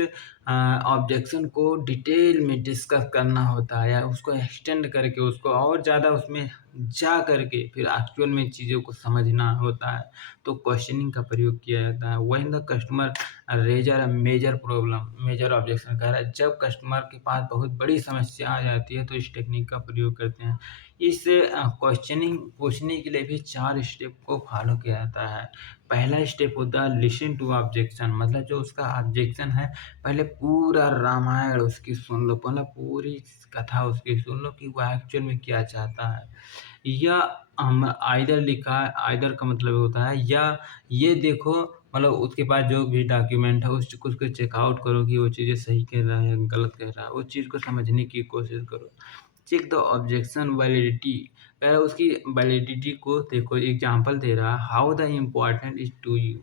ऑब्जेक्शन को डिटेल में डिस्कस करना होता है या उसको एक्सटेंड करके उसको और ज़्यादा उसमें जा करके फिर एक्चुअल में चीज़ों को समझना होता है, तो क्वेश्चनिंग का प्रयोग किया जाता है। When the customer raises a major problem major objection, कह रहा है जब कस्टमर के पास बहुत बड़ी समस्या आ जाती है तो इस टेक्निक का प्रयोग करते हैं। इस क्वेश्चनिंग पूछने के लिए भी 4 स्टेप को फॉलो किया जाता है। पहला स्टेप होता है लिसन टू ऑब्जेक्शन, मतलब जो उसका ऑब्जेक्शन है पहले पूरा रामायण उसकी सुन लो, मतलब पूरी कथा उसकी सुन लो कि वो एक्चुअल में क्या चाहता है। या हम आइदर लिखा है, आइदर का मतलब होता है या ये देखो, मतलब उसके पास जो भी डॉक्यूमेंट है उसको चेकआउट करो कि वो चीज़ें सही कह रहा है या गलत कह रहा है, उस चीज़ को समझने की कोशिश करो। चेक द ऑब्जेक्शन वैलिडिटी, कह रहा है उसकी वैलिडिटी को देखो। एग्जांपल दे रहा है how the important is to you,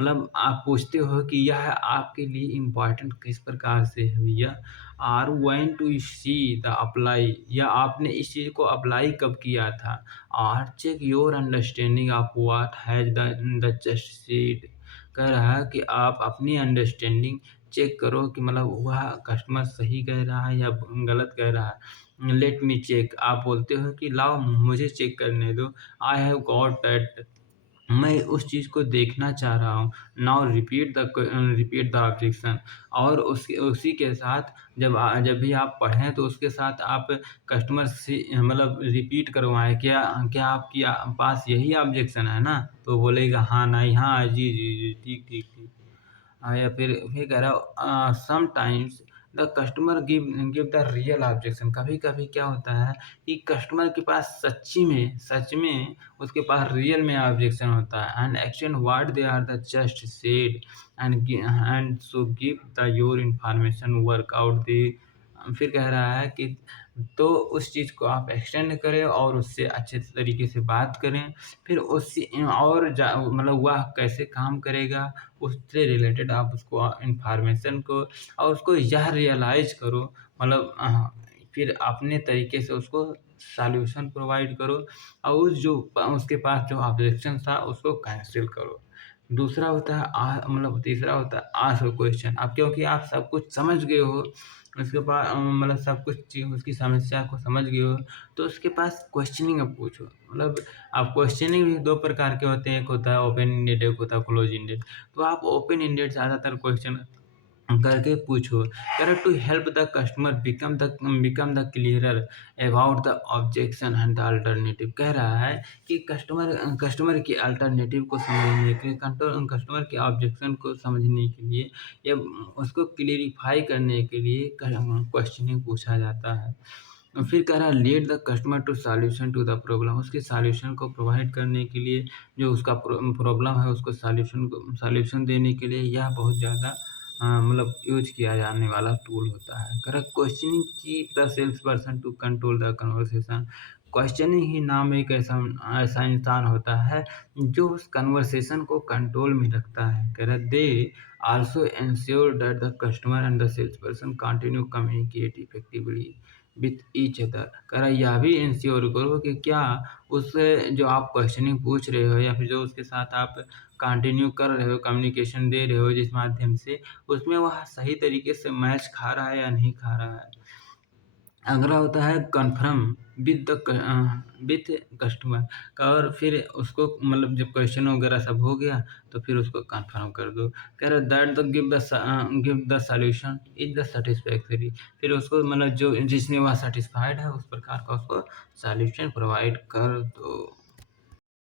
मतलब आप पूछते हो कि यह आपके लिए इम्पोर्टेंट किस प्रकार से है भैया। Are going to see the apply, या आपने इस चीज़ को अप्लाई कब किया था। और check your understanding of what has the just said, कह रहा है कि आप अपनी अंडरस्टैंडिंग चेक करो कि मतलब वह कस्टमर सही कह रहा है या गलत कह रहा है। लेट मी चेक, आप बोलते हो कि लाओ मुझे चेक करने दो। आई हैव गॉट दैट, मैं उस चीज़ को देखना चाह रहा हूँ। नाउ रिपीट द ऑब्जेक्शन, और उसके उसी के साथ जब भी आप पढ़ें तो उसके साथ आप कस्टमर से मतलब रिपीट करवाएँ, क्या क्या आपकी पास यही ऑब्जेक्शन है ना? तो बोलेगा हाँ, नहीं, हाँ, जी, जी, जी, ठीक, ठीक, ठीक। या फिर कह रहा हूँ sometimes the customer give the real objection, कभी-कभी क्या होता है कि कस्टमर के पास सच में उसके पास रियल में ऑब्जेक्शन होता है। And action what they are the just said and so give the your information work out the, फिर कह रहा है कि तो उस चीज़ को आप एक्सटेंड करें और उससे अच्छे तरीके से बात करें। फिर उससे और मतलब वह कैसे काम करेगा उससे रिलेटेड आप उसको इन्फॉर्मेशन को और उसको यह रियलाइज़ करो, मतलब फिर अपने तरीके से उसको सॉल्यूशन प्रोवाइड करो और उसके पास जो ऑब्जेक्शन था उसको कैंसल करो। दूसरा होता है मतलब तीसरा होता है आस्क क्वेश्चन। अब क्योंकि आप सब कुछ समझ गए हो, उसके पास मतलब सब कुछ चीज़ उसकी समस्या को समझ गए हो, तो उसके पास क्वेश्चनिंग अब पूछो। मतलब आप क्वेश्चनिंग भी 2 प्रकार के होते हैं, एक होता है ओपन एंडेड, एक होता है क्लोज एंडेड। तो आप ओपन एंडेड ज़्यादातर क्वेश्चन करके पूछो। कह रहा to help the customer become the clearer about the objection and the alternative, कह रहा है कि कस्टमर के अल्टरनेटिव को समझने के लिए कस्टमर के ऑब्जेक्शन को समझने के लिए या उसको क्लेरिफाई करने के लिए क्वेश्चनिंग पूछा जाता है। फिर कह रहा है lead the customer to solution to the problem, उसके सॉल्यूशन को प्रोवाइड करने के लिए जो उसका प्रॉब्लम है उसको सॉल्यूशन देने के लिए यह बहुत ज़्यादा मतलब यूज़ किया जाने वाला टूल होता है। Correct questioning keep the sales person to control the conversation, questioning ही नाम एक ऐसा ऐसा इंसान होता है जो उस कन्वर्सेशन को कंट्रोल में रखता है। कह रहा they also ensure that the customer and the sales person continue communicate effectively with each other, कह रहा यह भी इंश्योर करो कि क्या उससे जो आप क्वेश्चनिंग पूछ रहे हो या फिर जो उसके साथ आप कंटिन्यू कर रहे हो, कम्युनिकेशन दे रहे हो जिस माध्यम से, उसमें वह सही तरीके से मैच खा रहा है या नहीं खा रहा है। अगला होता है कन्फर्म विथ कस्टमर, और फिर उसको मतलब जब क्वेश्चन वगैरह सब हो गया तो फिर उसको कन्फर्म कर दो। कह रहा that the give the solution is the satisfactory, फिर उसको मतलब जो जिसने वह सेटिस्फाइड है उस प्रकार का उसको सॉल्यूशन प्रोवाइड कर दो।